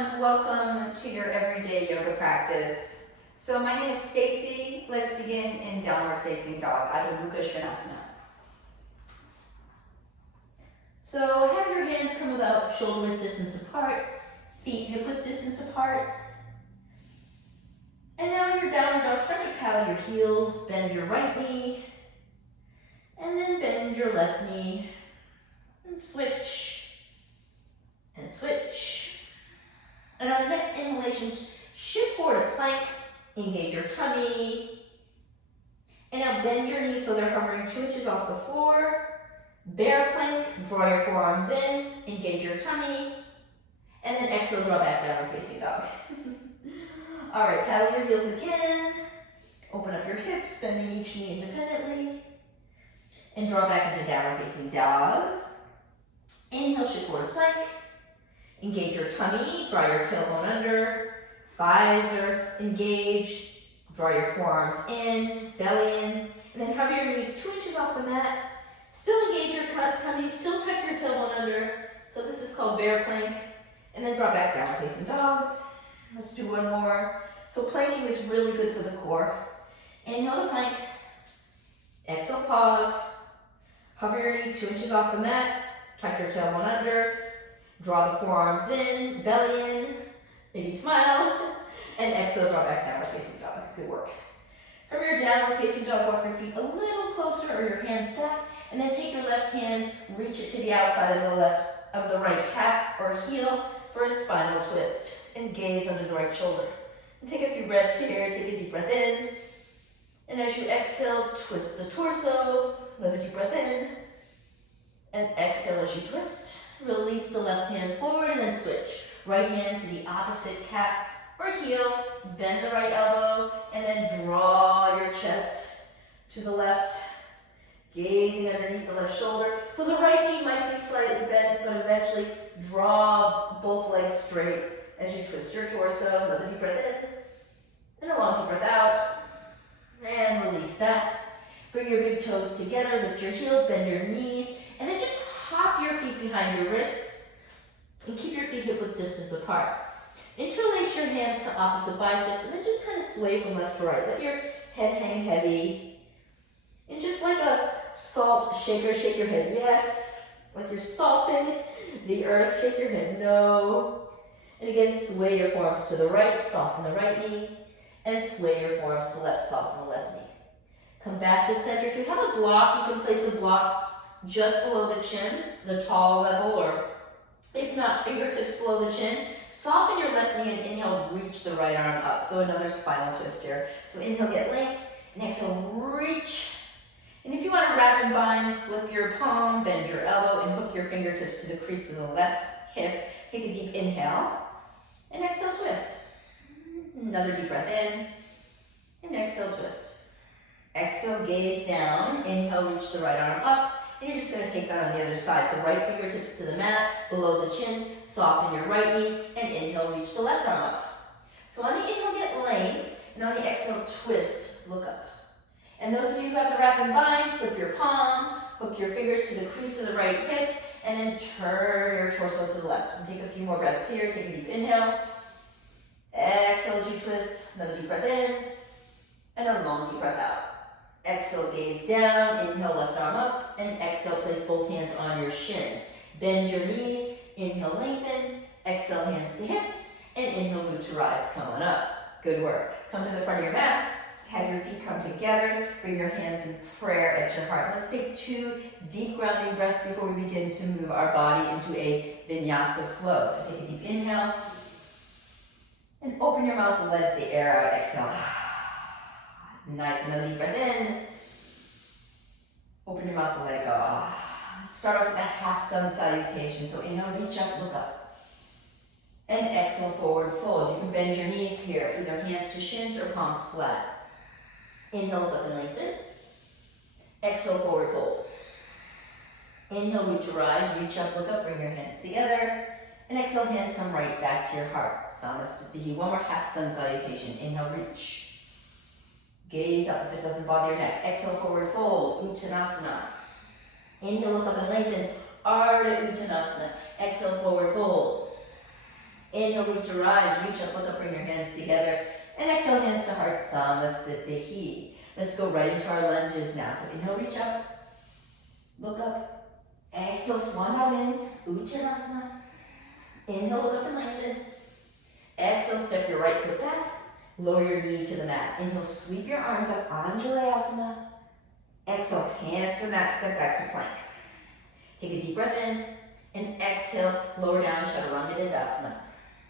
everyone, welcome to your everyday yoga practice. So my name is Stacy. Let's begin in downward facing dog, Adho Mukha Svanasana. So have your hands come about shoulder width distance apart, feet hip width distance apart. And now in your downward dog, start to paddle your heels, bend your right knee, and then bend your left knee, and switch, and switch. And on the next inhalation, shift forward to plank, engage your tummy, and now bend your knees so they're hovering 2 inches off the floor. Bear plank, draw your forearms in, engage your tummy, and then exhale, draw back downward facing dog. All right, paddle your heels again, open up your hips, bending each knee independently, and draw back into downward facing dog. Inhale, shift forward plank. Engage your tummy, draw your tailbone under, thighs are engaged, draw your forearms in, belly in, and then hover your knees 2 inches off the mat. Still engage your tummy, still tuck your tailbone under. So this is called bear plank. And then drop back down facing dog. Let's do one more. So planking is really good for the core. Inhale to plank. Exhale, pause. Hover your knees 2 inches off the mat. Tuck your tailbone under. Draw the forearms in, belly in, maybe smile, and exhale, draw back downward facing dog. Good work. From your downward facing dog, walk your feet a little closer or your hands back, and then take your left hand, reach it to the outside of the right calf or heel for a spinal twist, and gaze under the right shoulder. And take a few breaths here, take a deep breath in, and as you exhale, twist the torso, another deep breath in, and exhale as you twist. Release the left hand forward and then switch. Right hand to the opposite calf or heel, bend the right elbow, and then draw your chest to the left, gazing underneath the left shoulder. So the right knee might be slightly bent, but eventually draw both legs straight as you twist your torso. Another deep breath in, and a long deep breath out, and release that. Bring your big toes together, lift your heels, bend your knees, and then just hop your feet behind your wrists and keep your feet hip width distance apart. Interlace your hands to opposite biceps and then just kind of sway from left to right. Let your head hang heavy. And just like a salt shaker, shake your head yes. Like you're salting the earth, shake your head no. And again, sway your forearms to the right, soften the right knee, and sway your forearms to the left, soften the left knee. Come back to center. If you have a block, you can place a block just below the chin, the tall level, or if not, fingertips below the chin. Soften your left knee and inhale, reach the right arm up. So another spinal twist here. So inhale, get length, and exhale, reach. And if you want to wrap and bind, flip your palm, bend your elbow, and hook your fingertips to the crease of the left hip. Take a deep inhale, and exhale, twist. Another deep breath in, and exhale, twist. Exhale, gaze down, inhale, reach the right arm up. And you're just going to take that on the other side. So right fingertips to the mat, below the chin, soften your right knee, and inhale, reach the left arm up. So on the inhale, get length, and on the exhale, twist, look up. And those of you who have the wrap and bind, flip your palm, hook your fingers to the crease of the right hip, and then turn your torso to the left. And take a few more breaths here. Take a deep inhale. Exhale as you twist, another deep breath in, and a long deep breath out. Exhale, gaze down, inhale, left arm up, and exhale, place both hands on your shins. Bend your knees, inhale, lengthen, exhale, hands to hips, and inhale, move to rise, come on up. Good work. Come to the front of your mat, have your feet come together, bring your hands in prayer at your heart. Let's take 2 deep grounding breaths before we begin to move our body into a vinyasa flow. So take a deep inhale, and open your mouth and let the air out, exhale. Nice, another deep breath in. Open your mouth and let it go. Let's start off with a half sun salutation. So inhale, reach up, look up. And exhale, forward fold. You can bend your knees here, either hands to shins or palms flat. Inhale, look up and lengthen. Exhale, forward fold. Inhale, root to rise, reach up, look up, bring your hands together. And exhale, hands come right back to your heart. Samasthiti. One more half sun salutation. Inhale, reach. Gaze up if it doesn't bother your neck. Exhale, forward fold, Uttanasana. Inhale, look up and lengthen, Ardha Uttanasana. Exhale, forward fold. Inhale, reach your eyes, reach up, look up, bring your hands together. And exhale, hands to heart, Samasthiti. Let's go right into our lunges now. So inhale, reach up, look up. Exhale, swan dive in, Uttanasana. Inhale, look up and lengthen. Exhale, step your right foot back, lower your knee to the mat. Inhale, sweep your arms up, Anjalayasana. Exhale, hands to the mat, step back to plank. Take a deep breath in, and exhale, lower down, Chattarunga Dandasana.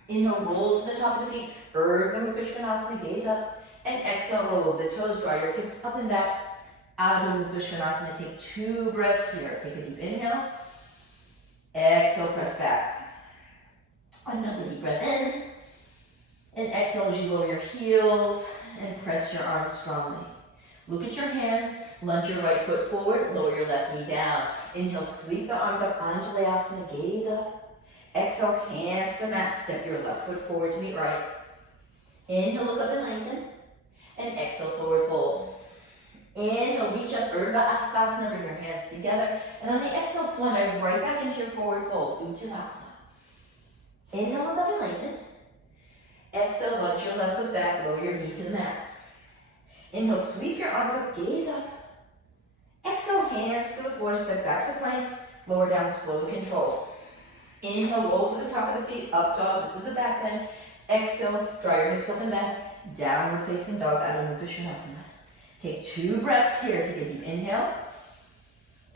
Inhale, roll to the top of the feet, Urdhva Mukha Svanasana, gaze up, and exhale, roll over the toes, draw your hips up and back, Adho Mukha Svanasana. Take 2 breaths here. Take a deep inhale, exhale, press back. Another deep breath in, and exhale as you lower your heels and press your arms strongly. Look at your hands, lunge your right foot forward, lower your left knee down. Inhale, sweep the arms up, Anjalayasana, gaze up. Exhale, hands to the mat, step your left foot forward to meet right. Inhale, look up and lengthen. And exhale, forward fold. Inhale, reach up, Urdhva Astasana, bring your hands together. And on the exhale, swan dive right back into your forward fold, Uttanasana. Inhale, look up and lengthen. Exhale, lunge your left foot back, lower your knee to the mat. Inhale, sweep your arms up, gaze up. Exhale, hands to the floor, step back to plank, lower down, slow and controlled. Inhale, roll to the top of the feet, up dog, this is a back bend. Exhale, draw your hips up and back, downward facing dog, Adho Mukha Svanasana. Take 2 breaths here, take a deep inhale.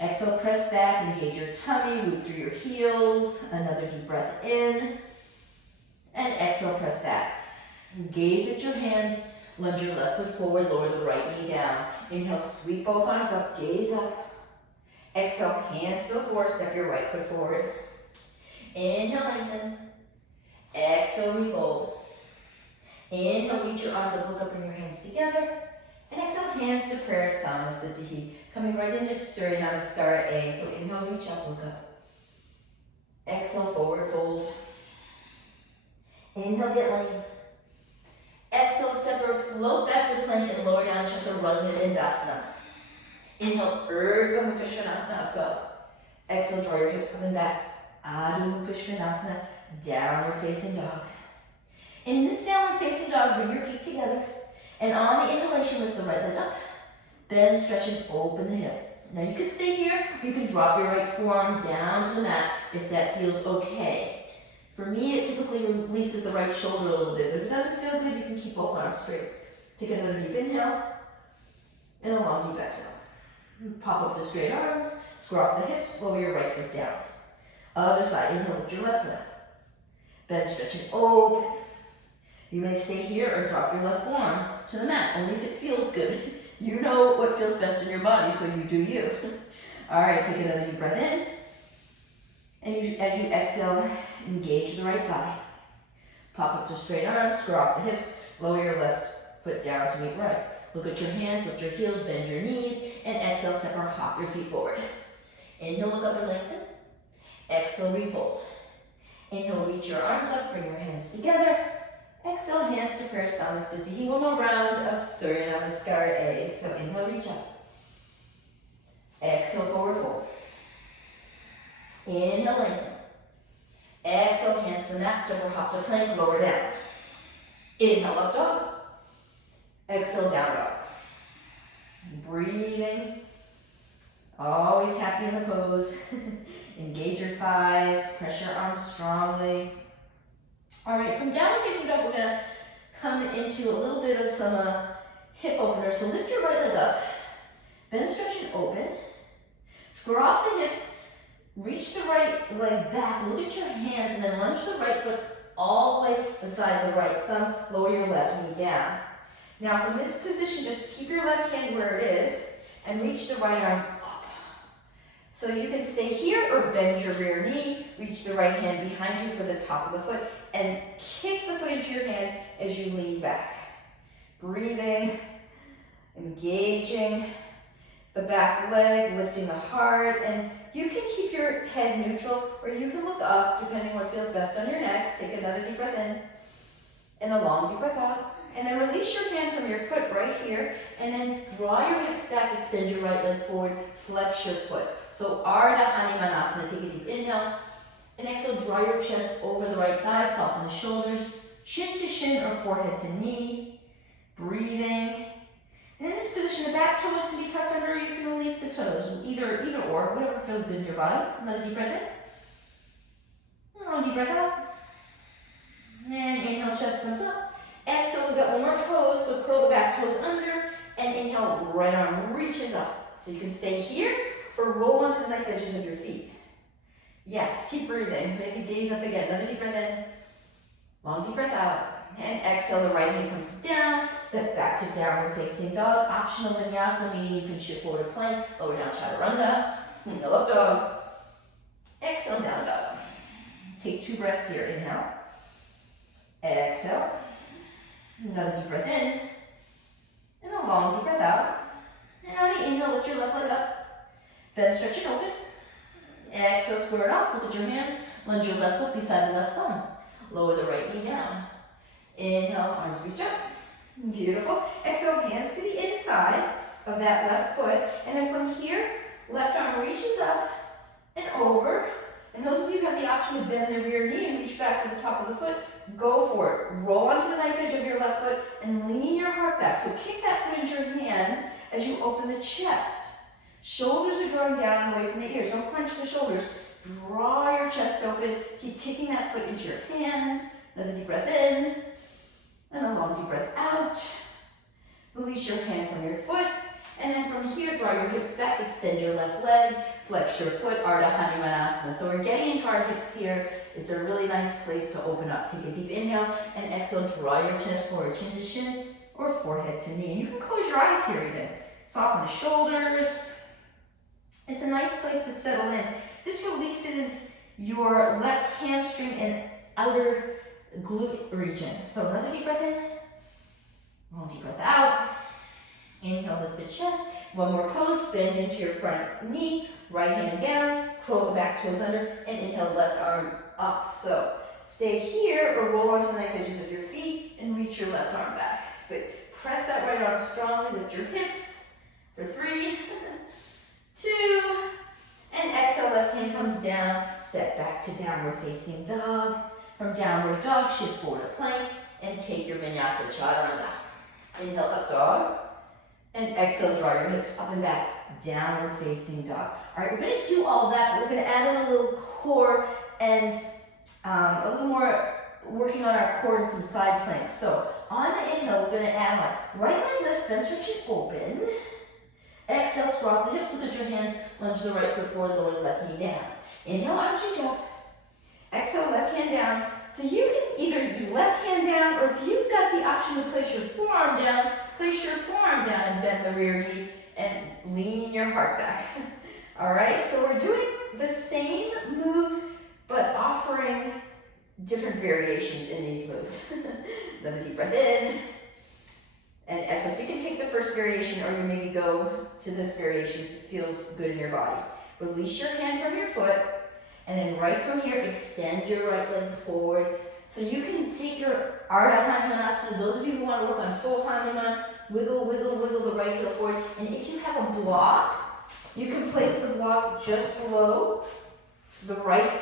Exhale, press back, engage your tummy, root through your heels. Another deep breath in. And exhale, press back. Gaze at your hands, lunge your left foot forward, lower the right knee down. Inhale, sweep both arms up, gaze up. Exhale, hands to the floor, step your right foot forward. Inhale, lengthen. Exhale, refold. Inhale, reach your arms up, look up, bring your hands together. And exhale, hands to prayer, Samasthiti. Coming right into Surya Namaskara A. So inhale, reach up, look up. Exhale, forward fold. Inhale, get length. Exhale, step or float back to plank and lower down, Chattarunga Dandasana. Inhale, Urdhva Mukha Svanasana, up dog. Exhale, draw your hips up and back. Adho Mukha Svanasana, downward facing dog. In this downward facing dog, bring your feet together. And on the inhalation, lift the right leg up. Bend, stretch, and open the hip. Now you can stay here, or you can drop your right forearm down to the mat if that feels okay. For me, it typically releases the right shoulder a little bit, but if it doesn't feel good, you can keep both arms straight. Take another deep inhale, and a long deep exhale. Pop up to straight arms, square off the hips, lower your right foot down. Other side, inhale, lift your left foot up. Bend, stretch, and open. You may stay here or drop your left forearm to the mat, only if it feels good. You know what feels best in your body, so you do you. All right, take another deep breath in. And as you exhale, engage the right thigh. Pop up to straight arms, square off the hips, lower your left foot down to meet right. Look at your hands, lift your heels, bend your knees, and exhale, step or hop your feet forward. Inhale, look up and lengthen. Exhale, refold. Inhale, reach your arms up, bring your hands together. Exhale, hands to prayer, Samasthiti. One more round of Surya Namaskara A. So inhale, reach up. Exhale, forward fold. Inhale, lengthen. Exhale, hands to the mat, step or hop to plank, lower down. Inhale, up dog. Exhale, down dog. Breathing. Always happy in the pose. Engage your thighs, press your arms strongly. All right, from downward facing dog, we're gonna come into a little bit of some hip opener. So lift your right leg up, bend, stretch, and open. Square off the hips, reach the right leg back, look at your hands, and then lunge the right foot all the way beside the right thumb, lower your left knee down. Now from this position, just keep your left hand where it is, and reach the right arm up. So you can stay here or bend your rear knee, reach the right hand behind you for the top of the foot, and kick the foot into your hand as you lean back. Breathing, engaging the back leg, lifting the heart, and you can keep your head neutral or you can look up depending what feels best on your neck. Take another deep breath in and a long deep breath out. And then release your hand from your foot right here and then draw your hips back, extend your right leg forward, flex your foot. So Ardha Hanumanasana, take a deep inhale. And exhale, draw your chest over the right thigh, soften the shoulders, chin to shin or forehead to knee. Breathing. And in this position, the back toes can be tucked under, or you can release the toes. Either or, whatever feels good in your body. Another deep breath in. Long deep breath out. And inhale, chest comes up. Exhale, we've got one more pose, so curl the back toes under. And inhale, right arm reaches up. So you can stay here or roll onto the knife edges of your feet. Yes, keep breathing. Maybe gaze up again. Another deep breath in. Long deep breath out. And exhale, the right hand comes down. Step back to downward facing dog. Optional vinyasa, meaning you can shift forward to plank, lower down chaturanga. Inhale, up dog. Exhale, down dog. Take 2 breaths here. Inhale. Exhale. Another deep breath in. And a long deep breath out. And on the inhale, lift your left leg up. Bend, stretch, and open. Exhale, square it off. Look at your hands. Lunge your left foot beside the left thumb. Lower the right knee down. Inhale, arms reach up. Beautiful. Exhale, hands to the inside of that left foot. And then from here, left arm reaches up and over. And those of you who have the option to bend the rear knee and reach back to the top of the foot, go for it. Roll onto the knife edge of your left foot and lean your heart back. So kick that foot into your hand as you open the chest. Shoulders are drawing down and away from the ears. Don't crunch the shoulders. Draw your chest open. Keep kicking that foot into your hand. Another deep breath in. And a long deep breath out. Release your hand from your foot. And then from here, draw your hips back, extend your left leg, flex your foot, Ardha Hanumanasana. So we're getting into our hips here. It's a really nice place to open up. Take a deep inhale and exhale, draw your chest forward, chin to shin or forehead to knee. And you can close your eyes here even. Soften the shoulders. It's a nice place to settle in. This releases your left hamstring and outer glute region. So another deep breath in, long deep breath out. Inhale, lift the chest. One more pose, bend into your front knee, right hand down, curl the back toes under, and inhale, left arm up. So stay here or roll onto the knife edges of your feet and reach your left arm back. But press that right arm strongly, lift your hips for 3, 2, and exhale, left hand comes down, step back to downward facing dog. From downward dog, shift forward to plank, and take your vinyasa chattarunga. Inhale, up dog, and exhale, draw your hips up and back, downward facing dog. All right, we're gonna do all that, but we're gonna add in a little core and a little more working on our core and some side planks. So on the inhale, we're gonna add on right leg lifts, bend, stretch, and open. Exhale, squat off the hips, look at your hands, lunge the right foot forward, lower the left knee down. Inhale, arms reach up. Exhale, left hand down. So you can either do left hand down, or if you've got the option to place your forearm down, place your forearm down and bend the rear knee and lean your heart back. All right, so we're doing the same moves, but offering different variations in these moves. Another deep breath in. And exhale. So you can take the first variation or you maybe go to this variation if it feels good in your body. Release your hand from your foot and then right from here, extend your right leg forward. So you can take your Ardha Hanumanasana. Those of you who want to work on full Hanuman, wiggle, wiggle, wiggle the right heel forward. And if you have a block, you can place the block just below the right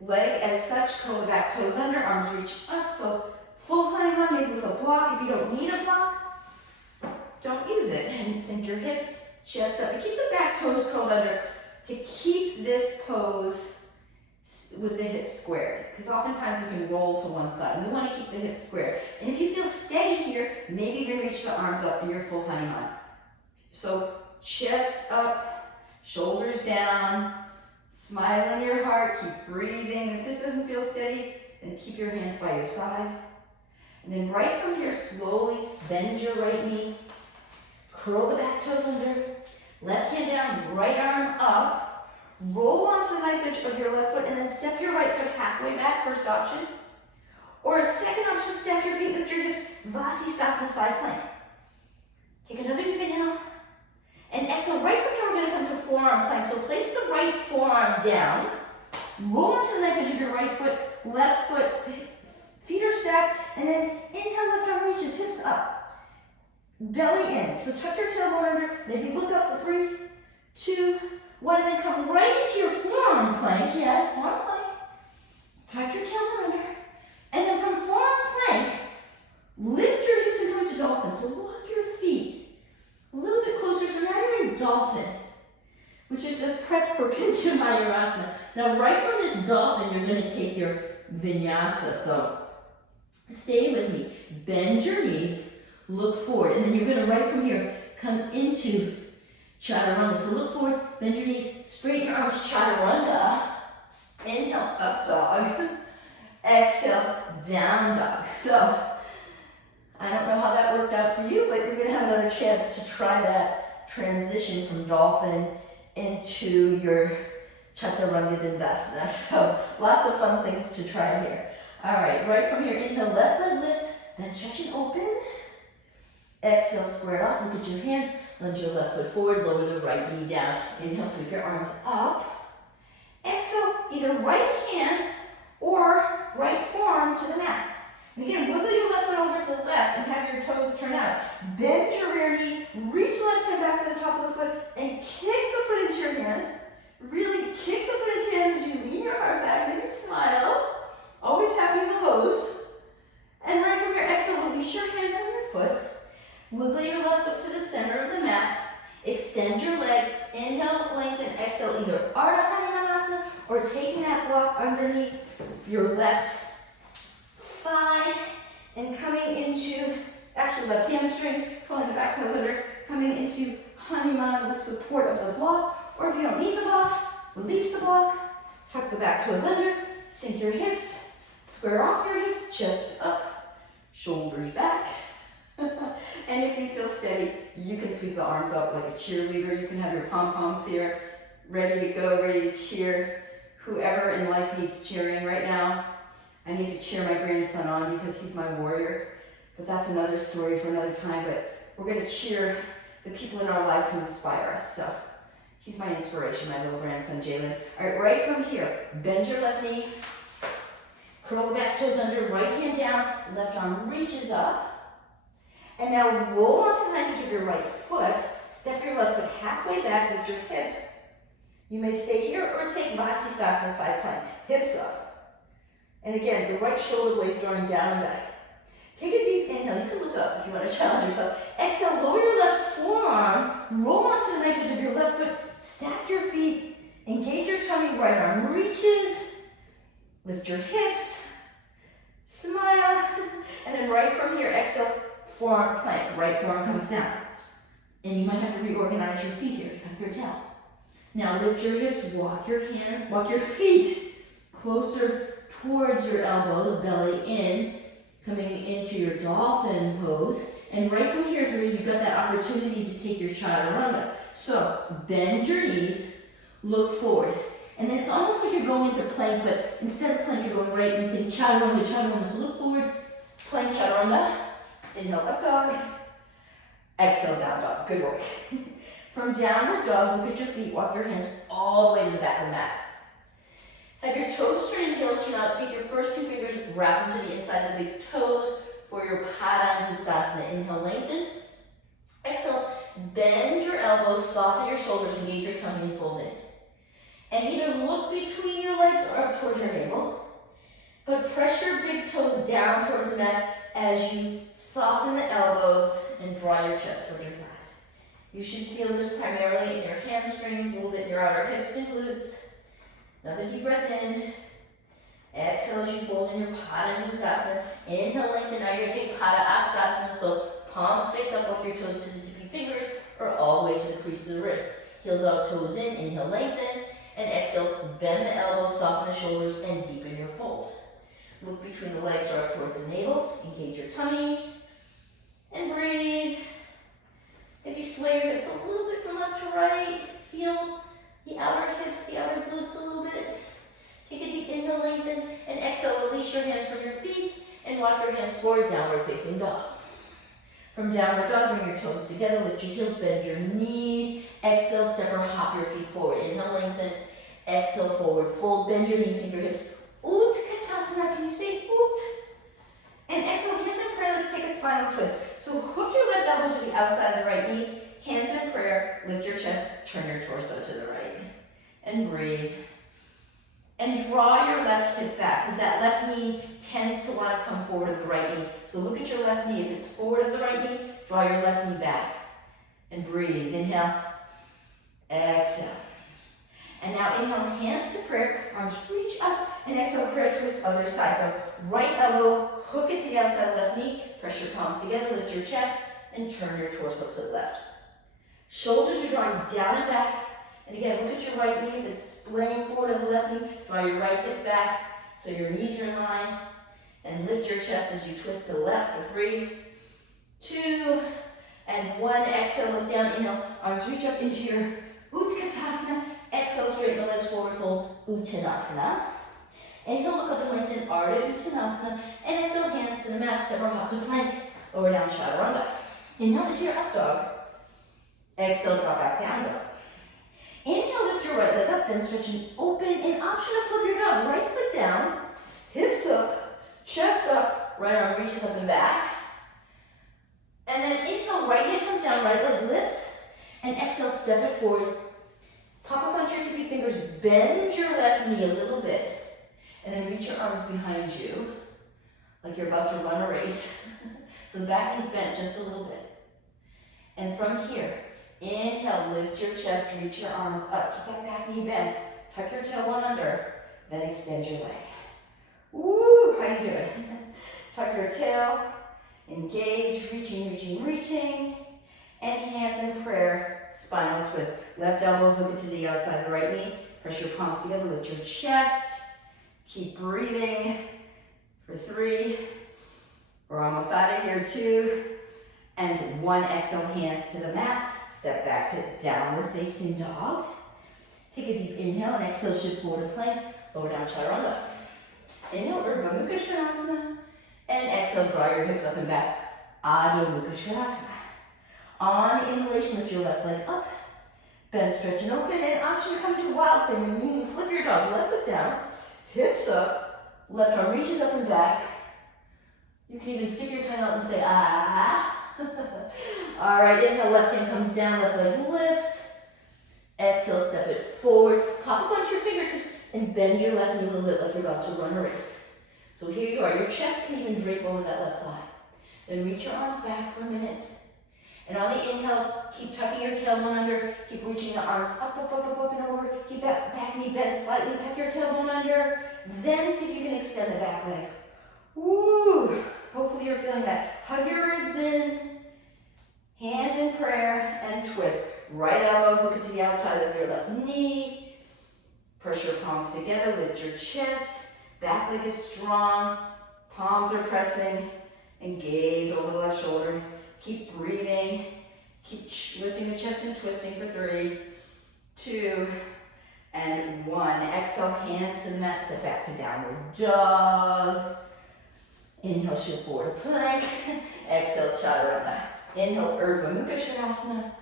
leg as such. Curl the back toes under, arms reach up. So full Hanuman, maybe with a block. If you don't need a block, don't use it. And sink your hips, chest up. And keep the back toes curled under to keep this pose with the hips squared. Because oftentimes you can roll to one side. And we want to keep the hips squared. And if you feel steady here, maybe even reach the arms up in your full Hanuman. So chest up, shoulders down, smile in your heart, keep breathing. If this doesn't feel steady, then keep your hands by your side. And then right from here, slowly bend your right knee, curl the back toes under, left hand down, right arm up, roll onto the knife edge of your left foot, and then step your right foot halfway back, first option. Or a second option, stack your feet, lift your hips, Vasisthasana side plank. Take another deep inhale, and exhale. Right from here, we're gonna come to forearm plank. So place the right forearm down, roll onto the knife edge of your right foot, left foot, feet are stacked, and then inhale, left arm reaches, hips up. Belly in. So tuck your tailbone under, maybe look up for 3, 2, 1, and then come right into your forearm plank. Yes, forearm plank. tuck your tail under, and then from forearm plank, lift your hips and come to dolphin. So walk your feet a little bit closer. So now you're in dolphin, which is a prep for Pincha Mayurasana. Now right from this dolphin, you're going to take your vinyasa. So stay with me. Bend your knees, look forward, and then you're going to right from here come into chattarunga. So look forward, bend your knees, straighten your arms, chattarunga. Inhale, up dog. Exhale, down dog. So I don't know how that worked out for you, but you're gonna have another chance to try that transition from dolphin into your chattarunga dandasana. So lots of fun things to try here. All right, right from here, inhale, left leg lifts, then stretch it open. Exhale, square off, look at your hands, lunge your left foot forward, lower the right knee down. Inhale, sweep your arms up. Exhale, either right hand or right forearm to the mat. And again, wiggle your left foot over to the left and have your toes turn out. Bend your rear knee, reach the left hand back to the top of the foot, and kick the foot into your hand. Really kick the foot into your hand as you lean your heart back and smile. Always happy in the pose. And right from your exhale, release your hand from your foot. Wiggle your left foot to the center of the mat. Extend your leg. Inhale, lengthen. Exhale, either Ardha Hanumanasana or taking that block underneath your left thigh and coming into, actually left hamstring, pulling the back toes under, coming into Hanuman with support of the block. Or if you don't need the block, release the block, tuck the back toes under, sink your hips, square off your hips, chest up, shoulders back. And if you feel steady, you can sweep the arms up like a cheerleader. You can have your pom-poms here, ready to go, ready to cheer. Whoever in life needs cheering right now. I need to cheer my grandson on because he's my warrior. But that's another story for another time. But we're going to cheer the people in our lives who inspire us. So he's my inspiration, my little grandson, Jalen. All right, right from here, bend your left knee. Curl the back toes under, right hand down, left arm reaches up. And now roll onto the knife edge of your right foot. Step your left foot halfway back, lift your hips. You may stay here or take Vasisthasana side plank, hips up. And again, the right shoulder blades drawing down and back. Take a deep inhale. You can look up if you want to challenge yourself. Exhale, lower your left forearm, roll onto the knife edge of your left foot, stack your feet, engage your tummy, right arm reaches, lift your hips, smile, and then right from here, exhale, forearm plank, right forearm comes down. And you might have to reorganize your feet here, tuck your tail. Now lift your hips, walk your feet closer towards your elbows, belly in, coming into your dolphin pose. And right from here is where you've got that opportunity to take your chaturanga. So bend your knees, look forward. And then it's almost like you're going into plank, but instead of plank, you're going right and you think chaturanga, chaturanga. So look forward, plank, chaturanga. Inhale, up dog. Exhale, down dog. Good work. From downward dog, look at your feet, walk your hands all the way to the back of the mat. Have your toes turn and heels turn out. Take your first two fingers, wrap them to the inside of the big toes for your Padangusthasana. Inhale, lengthen. Exhale, bend your elbows, soften your shoulders, engage your tummy and fold in. And either look between your legs or up towards your navel, but press your big toes down towards the mat as you soften the elbows and draw your chest towards your thighs. You should feel this primarily in your hamstrings, a little bit in your outer hips and glutes. Another deep breath in. Exhale as you fold in your Padangusthasana. Inhale, lengthen. Now you're going to take Padasana, so palms face up, walk your toes to the tippy fingers or all the way to the crease of the wrist. Heels out, toes in. Inhale, lengthen. And exhale, bend the elbows, soften the shoulders, and deepen your fold. Look between the legs or up towards the navel. Engage your tummy. And breathe. Maybe sway your hips a little bit from left to right. Feel the outer hips, the outer glutes a little bit. Take a deep inhale, lengthen, and exhale, release your hands from your feet and walk your hands forward, downward facing dog. From downward dog, bring your toes together, lift your heels, bend your knees. Exhale, step or hop your feet forward. Inhale, lengthen. Exhale, forward fold, bend your knees, sink your hips. Utkatasana, can you say oot? And exhale, hands in prayer, let's take a spinal twist. So hook your left elbow to the outside of the right knee, hands in prayer, lift your chest, turn your torso to the right. And breathe. And draw your left hip back, because that left knee tends to want to come forward of the right knee. So look at your left knee. If it's forward of the right knee, draw your left knee back. And breathe. Inhale. Exhale. And now inhale, hands to prayer, arms reach up, and exhale, prayer twist, other side. So right elbow, hook it to the outside of left knee, press your palms together, lift your chest, and turn your torso to the left. Shoulders are drawing down and back. And again, look at your right knee. If it's splaying forward of the left knee, draw your right hip back so your knees are in line. And lift your chest as you twist to the left for 3, 2, and 1. Exhale, look down, inhale, arms reach up into your Utkatasana. Exhale, straighten the legs forward, fold Uttanasana. Inhale, look up and lengthen Ardha Uttanasana. And exhale, hands to the mat, step or hop to plank, lower down Chattarunga. Inhale into your up dog. Exhale, drop back down dog. Inhale, lift your right leg up, then stretch and open. An option to flip your dog. Right foot down, hips up, chest up, right arm reaches up and back. And then inhale, right hand comes down, right leg lifts. And exhale, step it forward. Pop up onto your tippy fingers, bend your left knee a little bit. And then reach your arms behind you, like you're about to run a race. So the back knee's bent just a little bit. And from here, inhale, lift your chest, reach your arms up. Keep that back knee bent. Tuck your tailbone under, then extend your leg. Woo, how you doing? Tuck your tail, engage, reaching, reaching, reaching. And hands in prayer, spinal twist. Left elbow, hook it to the outside of the right knee. Press your palms together, lift your chest. Keep breathing for 3. We're almost out of here, 2. And 1, exhale, hands to the mat. Step back to downward facing dog. Take a deep inhale and exhale, shift forward to plank, lower down Chattarunga. Inhale, Urdhva Mukha Svanasana. And exhale, draw your hips up and back, Adho Mukha Svanasana. On inhalation, lift your left leg up, bend, stretch, and open. And option to come into wild thing, meaning flip your dog, left foot down, hips up, left arm reaches up and back. You can even stick your tongue out and say, ah. All right, inhale, left hand comes down, left leg lifts. Exhale, step it forward. Pop up onto your fingertips and bend your left knee a little bit like you're about to run a race. So here you are. Your chest can even drape over that left thigh. Then reach your arms back for a minute. And on the inhale, keep tucking your tailbone under. Keep reaching the arms up, up, up, up, up, and over. Keep that back knee bent slightly. Tuck your tailbone under. Then see if you can extend the back leg. Woo! Hopefully you're feeling that. Hug your ribs in. Hands in prayer and twist. Right elbow, hook it to the outside of your left knee. Press your palms together, lift your chest. Back leg is strong. Palms are pressing. And gaze over the left shoulder. Keep breathing. Keep lifting the chest and twisting for 3, 2, and 1. Exhale, hands to the mat, step back to downward dog. Inhale, shift forward to plank. Exhale, Chattarunga. Inhale, Urdhva Mukha Svanasana.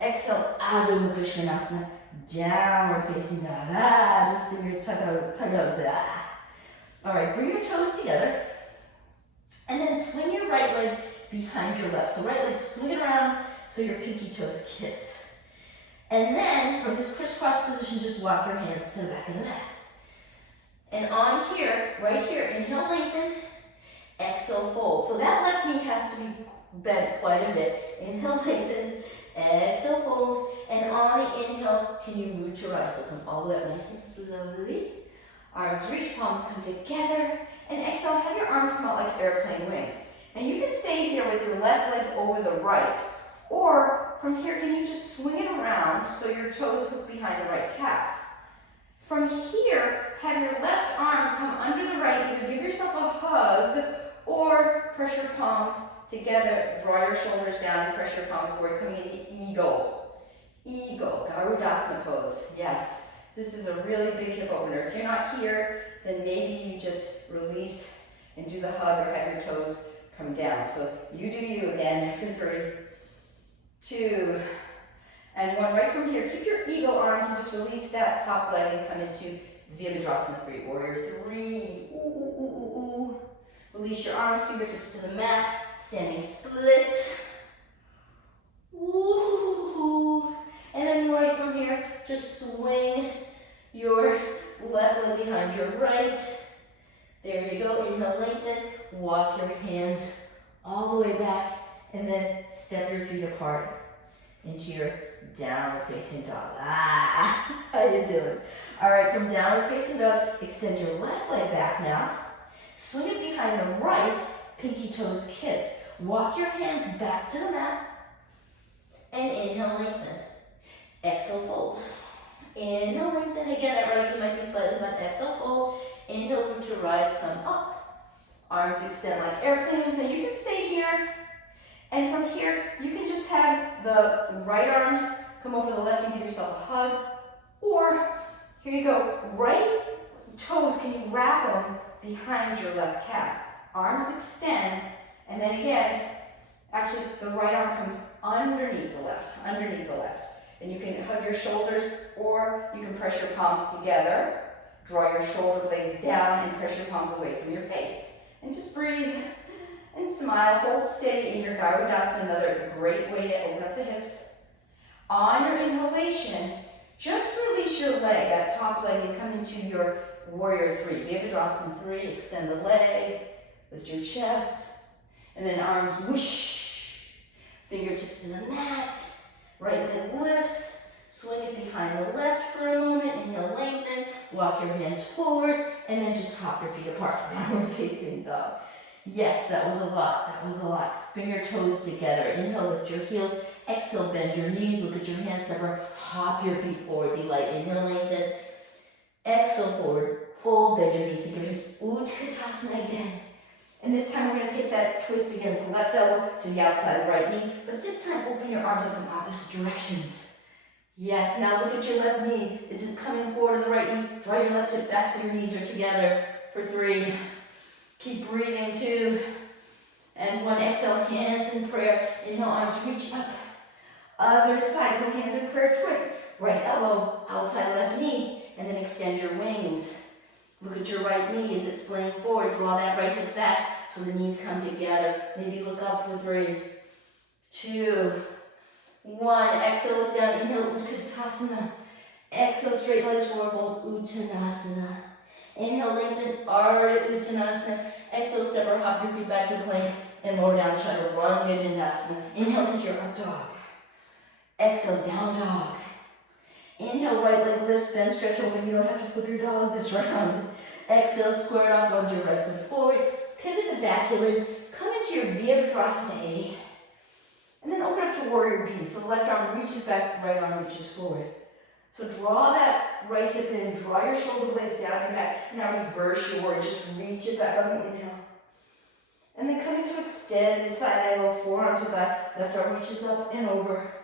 Exhale, Adho Mukha Svanasana. Downward facing dog. Just do your tuck out. All right, bring your toes together. And then swing your right leg behind your left. So right leg, swing it around so your pinky toes kiss. And then from this crisscross position, just walk your hands to the back of the mat. And on here, right here, inhale, lengthen. Exhale, fold. So that left knee has to be bent quite a bit. Inhale, lengthen. Exhale, fold. And on the inhale, can you root your eyes? So come all the way up nice and slowly. Arms reach, palms come together. And exhale, have your arms come out like airplane wings. And you can stay here with your left leg over the right. Or from here, can you just swing it around so your toes hook behind the right calf? From here, have your left arm come under the right. Either give yourself a hug or press your palms together. Draw your shoulders down and press your palms forward, coming into eagle. Eagle, Garudasana pose. Yes, this is a really big hip opener. If you're not here, then maybe you just release and do the hug or have your toes come down. So you do you again for 3, 2, and 1. Right from here, keep your eagle arms and just release that top leg and come into Virabhadrasana 3. Warrior 3. Ooh, ooh, ooh, ooh, ooh. Release your arms, fingertips to the mat. Standing split. Ooh. And then right from here, just swing your left leg behind your right. There you go, inhale, lengthen, walk your hands all the way back, and then step your feet apart into your downward facing dog. How you doing? All right, from downward facing dog, extend your left leg back now. Swing it behind the right, pinky toes kiss. Walk your hands back to the mat, and inhale, lengthen. Exhale, fold. Inhale, lengthen. Again, at right, you might be slightly bent. Exhale, fold. Inhale, root to rise, come up. Arms extend like airplanes, and you can stay here. And from here, you can just have the right arm come over the left and give yourself a hug. Or, here you go, right toes, can you wrap them behind your left calf? Arms extend, and then again, actually the right arm comes underneath the left. And you can hug your shoulders, or you can press your palms together. Draw your shoulder blades down and press your palms away from your face. And just breathe and smile. Hold steady in your Garudasana, another great way to open up the hips. On your inhalation, just release your leg, that top leg, and come into your warrior three. Virabhadrasana 3, extend the leg, lift your chest, and then arms whoosh. Fingertips to the mat, right leg lifts, swing it behind the left for a moment, inhale, lengthen, walk your hands forward, and then just hop your feet apart, downward facing dog. Yes, that was a lot. Bring your toes together. Inhale, lift your heels. Exhale, bend your knees. Look at your hands separate. Hop your feet forward. Be light. Inhale, lengthen. Exhale, forward. Fold, bend your knees. Sink your hips. Utkatasana again. And this time we're going to take that twist again. So left elbow to the outside of the right knee. But this time open your arms up in opposite directions. Yes, now look at your left knee. Is it coming forward to the right knee? Draw your left hip back so your knees are together for 3. Keep breathing, 2, and 1. Exhale, hands in prayer. Inhale, arms reach up. Other side, so hands in prayer, twist. Right elbow, outside left knee, and then extend your wings. Look at your right knee as it's splaying forward. Draw that right hip back so the knees come together. Maybe look up for 3, 2, 1. Exhale, look down. Inhale, Utkatasana. Exhale, straight legs forward, fold, Uttanasana. Inhale, lengthen, Ardha Uttanasana. Exhale, step or hop your feet back to plank and lower down, Chattarunga Dandasana. Inhale into your up dog. Exhale, down dog. Inhale, right leg lifts, bend, stretch open. You don't have to flip your dog this round. Exhale, square it off, lunge your right foot forward. Pivot the back heel in. Come into your Virabhadrasana A. And then open up to warrior B. So the left arm reaches back, right arm reaches forward. So draw that right hip in, draw your shoulder blades down and back. Now reverse your warrior, just reach it back on the inhale. And then come into extended side angle, forearm to thigh, left arm reaches up and over.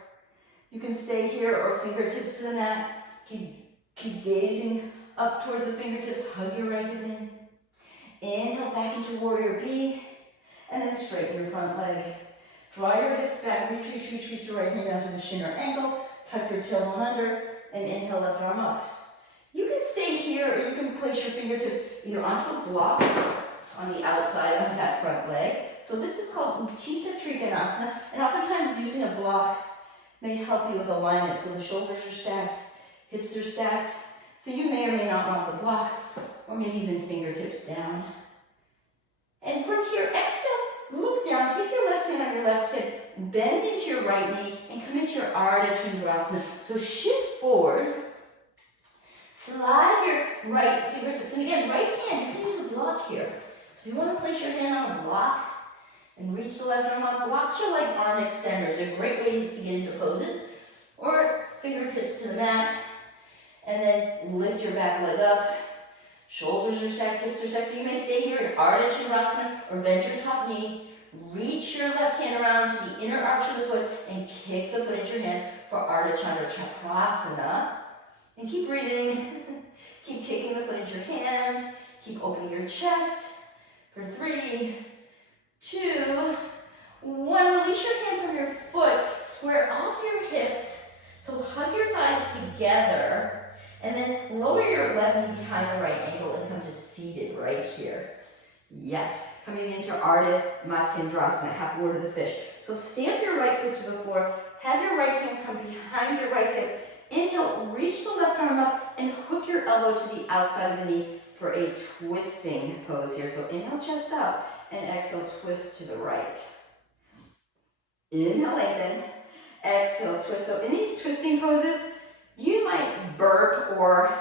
You can stay here or fingertips to the mat. Keep gazing up towards the fingertips, hug your right hip in. Inhale back into warrior B, and then straighten your front leg. Draw your hips back, reach your right hand down to the shin or ankle, tuck your tailbone under, and inhale, left arm up. You can stay here, or you can place your fingertips either onto a block on the outside of that front leg. So this is called Utthita Trikonasana, and oftentimes using a block may help you with alignment. So the shoulders are stacked, hips are stacked. So you may or may not want the block, or maybe even fingertips down. And from here, exhale, look down, take your left hand on your left hip, bend into your right knee, and come into your Ardha Chandrasana. So shift forward, slide your right fingertips, and again, right hand, you can use a block here. So you want to place your hand on a block, and reach the left arm up. Blocks are like arm extenders. They're great ways to get into poses. Or fingertips to the mat, and then lift your back leg up. Shoulders are stacked, hips are stacked. So you may stay here in Ardha Chandrasana, or bend your top knee. Reach your left hand around to the inner arch of the foot and kick the foot into your hand for Ardha Chakrasana. And keep breathing. Keep kicking the foot into your hand. Keep opening your chest for 3, 2, 1. Release your hand from your foot. Square off your hips. So hug your thighs together. And then lower your left knee behind the right ankle and come to seated right here. Yes, coming into Ardha Matsyendrasana, half word of the fish. So stamp your right foot to the floor, have your right hand come behind your right hip, Inhale, reach the left arm up and hook your elbow to the outside of the knee for a twisting pose here. So inhale, chest up, and exhale, twist to the right. Inhale, lengthen. Exhale, twist. So in these twisting poses, you might burp or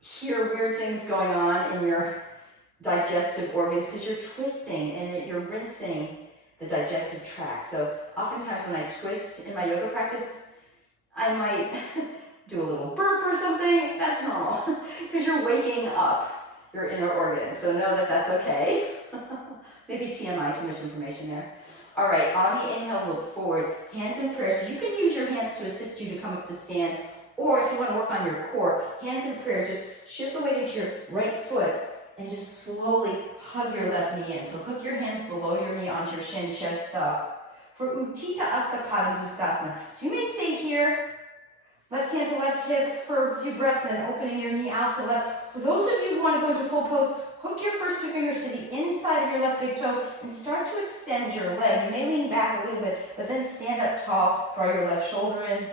hear weird things going on in your digestive organs because you're twisting and you're rinsing the digestive tract. So oftentimes when I twist in my yoga practice, I might do a little burp or something. That's normal because you're waking up your inner organs. So know that that's okay. Maybe TMI, too much information there. All right, on the inhale, look forward, hands in prayer. So you can use your hands to assist you to come up to stand, or if you want to work on your core, hands in prayer, just shift the weight into your right foot and just slowly hug your left knee in. So hook your hands below your knee onto your shin, chest up. For Utthita Hasta Padangusthasana. So you may stay here, left hand to left hip for a few breaths and opening your knee out to left. For those of you who want to go into full pose, hook your first two fingers to the inside of your left big toe and start to extend your leg. You may lean back a little bit, but then stand up tall, draw your left shoulder in,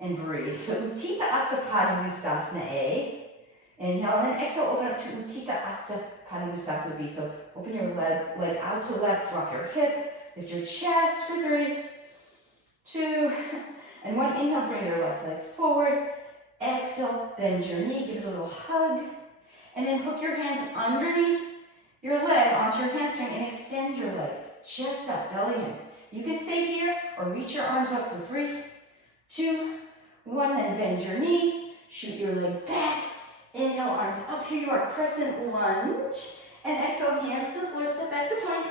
and breathe. So Utthita Hasta Padangusthasana A. Inhale, and then exhale, open up to Utthita Hasta Padangusthasana B. So open your leg out to left, drop your hip, lift your chest for 3, 2, and 1. Inhale, bring your left leg forward. Exhale, bend your knee, give it a little hug. And then hook your hands underneath your leg onto your hamstring and extend your leg. Chest up, belly in. You can stay here or reach your arms up for 3, 2, 1. Then bend your knee, shoot your leg back. Inhale, arms up. Here you are, crescent lunge. And exhale, hands to the floor, step back to plank.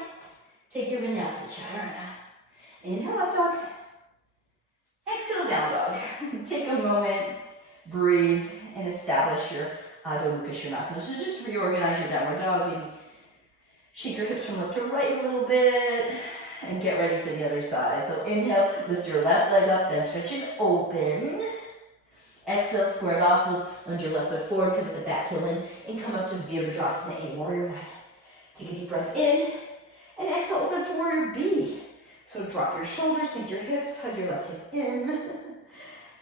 Take your vinyasa, chattarunga. Inhale, up dog. Exhale, down dog. Take a moment, breathe, and establish your Adho Mukha Svanasana. So just reorganize your downward dog. Maybe shake your hips from left to right a little bit and get ready for the other side. So inhale, lift your left leg up, then stretch it open. Exhale, square it off, lunge your left foot forward, pivot the back heel in, and come up to Virabhadrasana A, Warrior One. Take a deep breath in, and exhale, open up to Warrior B. So drop your shoulders, sink your hips, hug your left hip in.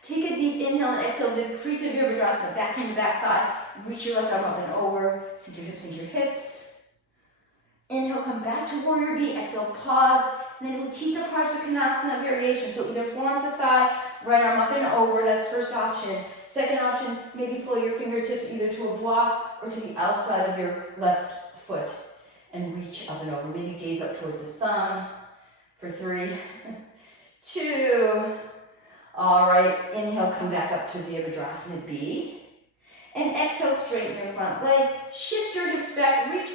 Take a deep inhale and exhale, Viparita Virabhadrasana, back into back thigh. Reach your left arm up and over, sink your hips, sink your hips. Inhale, come back to Warrior B, exhale, pause, and then Utthita Parsvakonasana variation. So either forearm to thigh, right arm up and over, that's first option. Second option, maybe flow your fingertips either to a block or to the outside of your left foot and reach up and over. Maybe gaze up towards the thumb for 3, 2. All right, inhale, come back up to Virabhadrasana B. And exhale, straighten your front leg. Shift your hips back, reach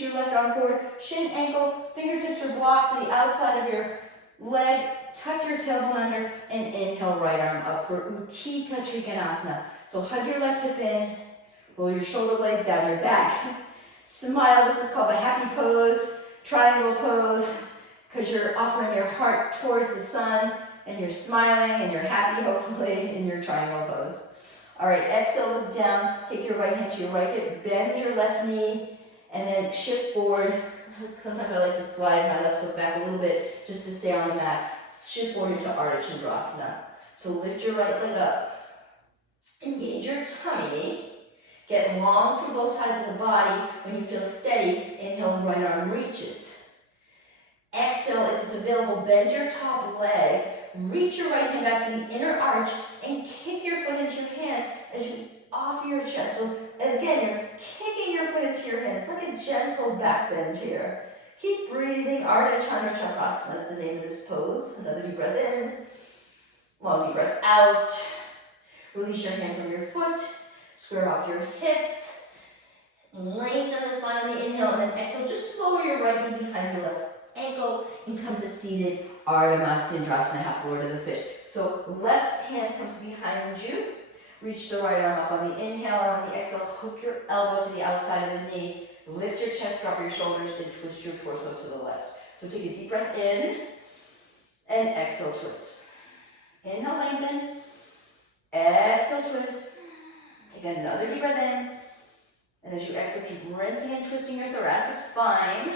your left arm forward. Shin, ankle, fingertips are blocked to the outside of your leg. Tuck your tailbone under and inhale, right arm up for Utthita Trikonasana. So hug your left hip in, roll your shoulder blades down your back. Smile, this is called the happy pose, triangle pose, because you're offering your heart towards the sun and you're smiling and you're happy, hopefully, in your triangle pose. All right, exhale, look down, take your right hand to your right hip, bend your left knee, and then shift forward. Sometimes I like to slide my left foot back a little bit just to stay on the mat. Shift forward into Ardha Chandrasana. So lift your right leg up, engage your tummy, get long through both sides of the body. When you feel steady, inhale, right arm reaches. Exhale, if it's available, bend your top leg, reach your right hand back to the inner arch, and kick your foot into your hand as you offer your chest. So again, you're kicking your foot into your hand. It's like a gentle back bend here. Keep breathing. Ardha Chandrasana is the name of this pose. Another deep breath in, long deep breath out. Release your hand from your foot, square off your hips, lengthen the spine on the inhale, and then exhale. Just lower your right knee behind your left ankle and come to seated Ardha Matsyendrasana, half lower to the fish. So left hand comes behind you. Reach the right arm up on the inhale, and on the exhale, hook your elbow to the outside of the knee. Lift your chest, drop your shoulders, and twist your torso to the left. So take a deep breath in, and exhale, twist. Inhale, lengthen. Exhale, twist. Take another deep breath in. And as you exhale, keep rinsing and twisting your thoracic spine.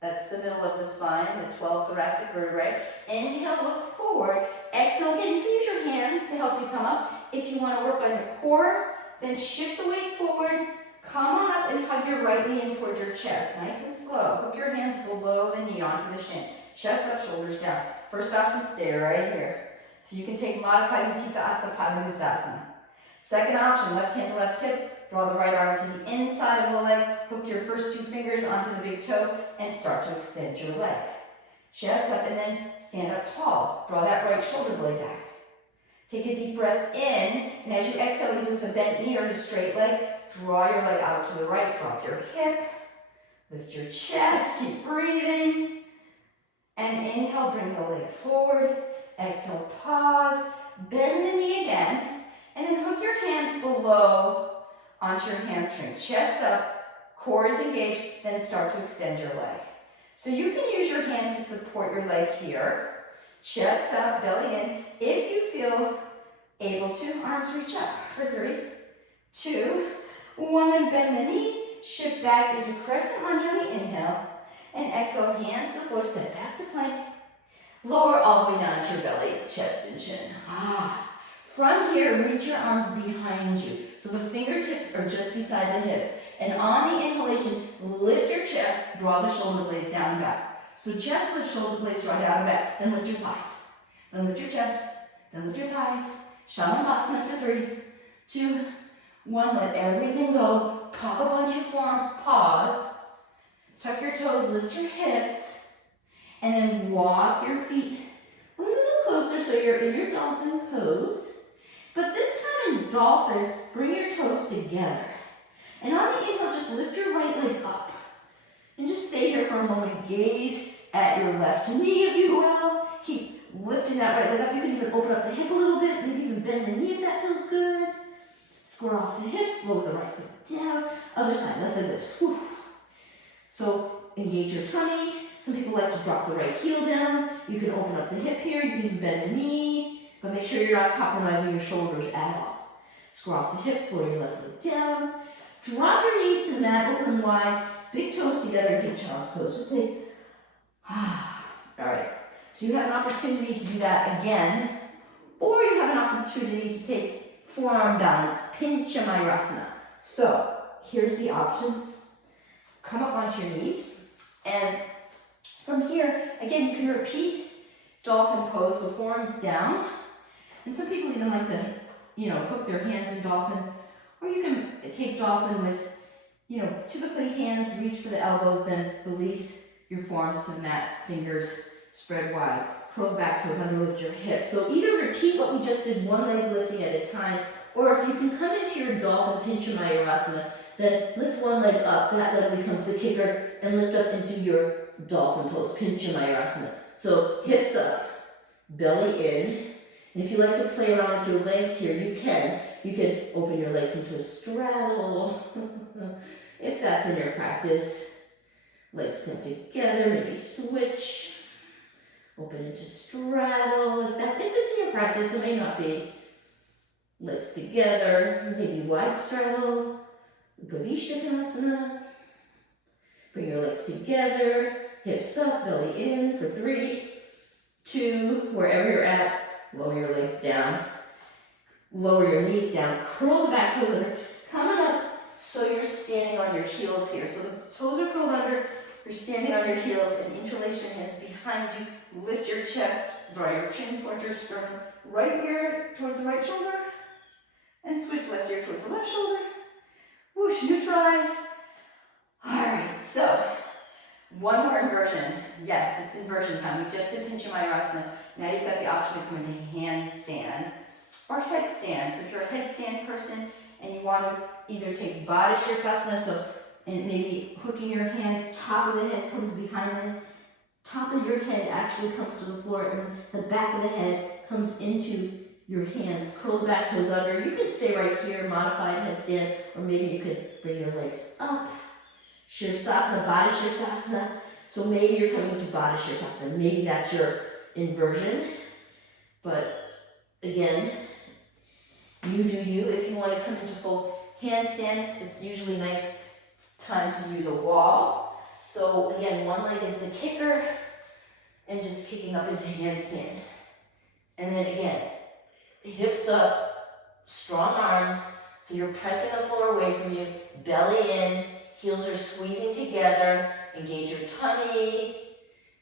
That's the middle of the spine, the 12 thoracic vertebrae. Inhale, look forward. exhale again. You can use your hands to help you come up. If you want to work on your core, then shift the weight forward. Come on up and hug your right knee in towards your chest. Nice and slow. Hook your hands below the knee onto the shin. Chest up, shoulders down. First option, stay right here. So you can take modified Utthita Padangusthasana. Second option, left hand to left hip. Draw the right arm to the inside of the leg. Hook your first 2 fingers onto the big toe and start to extend your leg. Chest up and then stand up tall. Draw that right shoulder blade back. Take a deep breath in, and as you exhale, either with a bent knee or a straight leg, draw your leg out to the right. Drop your hip. Lift your chest. Keep breathing. And inhale, bring the leg forward. Exhale, pause. Bend the knee again. And then hook your hands below onto your hamstring. Chest up, core is engaged, then start to extend your leg. So you can use your hand to support your leg here. Chest up, belly in. If you feel able to, arms reach up for 3, 2, 1, then bend the knee. Shift back into crescent lunge on the inhale. And exhale, hands to the floor, step back to plank. Lower all the way down to your belly, chest and chin. From here, reach your arms behind you. So the fingertips are just beside the hips. And on the inhalation, lift your chest, draw the shoulder blades down and back. So chest lift, shoulder blades right out and back. Then lift your thighs. Then lift your chest. Then lift your thighs. Shalabhasana for 3, 2, 1. Let everything go. Pop up onto your forearms. Pause. Tuck your toes. Lift your hips. And then walk your feet a little closer so you're in your dolphin pose. But this time in dolphin, bring your toes together. And on the inhale, just lift your right leg up. And just stay here for a moment. Gaze at your left knee, if you will. Keep lifting that right leg up. You can even open up the hip a little bit. Maybe even bend the knee if that feels good. Square off the hips. Lower the right foot down. Other side. Left leg lifts. Whew. So engage your tummy. Some people like to drop the right heel down. You can open up the hip here. You can even bend the knee. But make sure you're not compromising your shoulders at all. Square off the hips. Lower your left leg down. Drop your knees to the mat, open them wide, big toes together, and take child's pose. Just take, all right. So you have an opportunity to do that again, or you have an opportunity to take forearm balance, Pincha Mayurasana. So here's the options. Come up onto your knees, and from here, again, you can repeat dolphin pose, so forearms down. And some people even like to, hook their hands in dolphin. Or you can take dolphin with, typically hands reach for the elbows, then release your forearms to the mat, fingers spread wide. Curl the back toes under, lift your hips. So either repeat what we just did, one leg lifting at a time, or if you can come into your dolphin Pincha Mayurasana, then lift one leg up, that leg becomes the kicker, and lift up into your dolphin pose, Pincha Mayurasana. So hips up, belly in. And if you like to play around with your legs here, you can. You can open your legs into a straddle, if that's in your practice. Legs come together, maybe switch. Open into straddle, if it's in your practice, it may not be. Legs together, maybe wide straddle, Upavishtakanasana. Bring your legs together, hips up, belly in for 3, 2, wherever you're at, lower your legs down. Lower your knees down, curl the back toes under, coming up so you're standing on your heels here. So the toes are curled under, you're standing on your heels, and interlace your hands behind you. Lift your chest, draw your chin towards your sternum, right ear towards the right shoulder, and switch left ear towards the left shoulder. Whoosh, neutralize. All right, so one more inversion. Yes, it's inversion time. We just did Pincha Mayurasana. Now you've got the option to come into handstand or headstand. So if you're a headstand person and you want to either take Baddha Shirsasana, and maybe hooking your hands, top of the head comes behind the top of your head actually comes to the floor, and the back of the head comes into your hands. Curl the back toes under. You can stay right here, modified headstand, or maybe you could bring your legs up. Shirsasana, Baddha Shirsasana. So maybe you're coming to Baddha Shirsasana. Maybe that's your inversion. But again, you do you. If you want to come into full handstand, it's usually nice time to use a wall. So again, one leg is the kicker and just kicking up into handstand. And then again, hips up, strong arms, so you're pressing the floor away from you, belly in, heels are squeezing together, engage your tummy,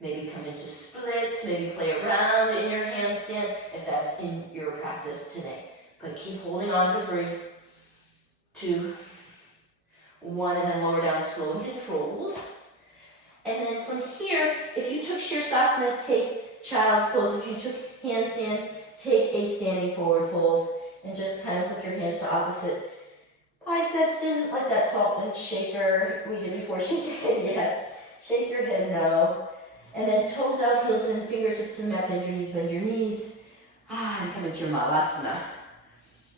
maybe come into splits, maybe play around in your handstand if that's in your practice today. But keep holding on for 3, 2, 1, and then lower down slow and controlled. And then from here, if you took Shirsasana, take child's pose. If you took handstand, take a standing forward fold and just kind of hook your hands to opposite biceps in like that salt and shaker we did before. Shake your head, yes. Shake your head, no. And then toes out, heels in, fingertips to the mat, bend your knees, bend your knees. And come into your Malasana.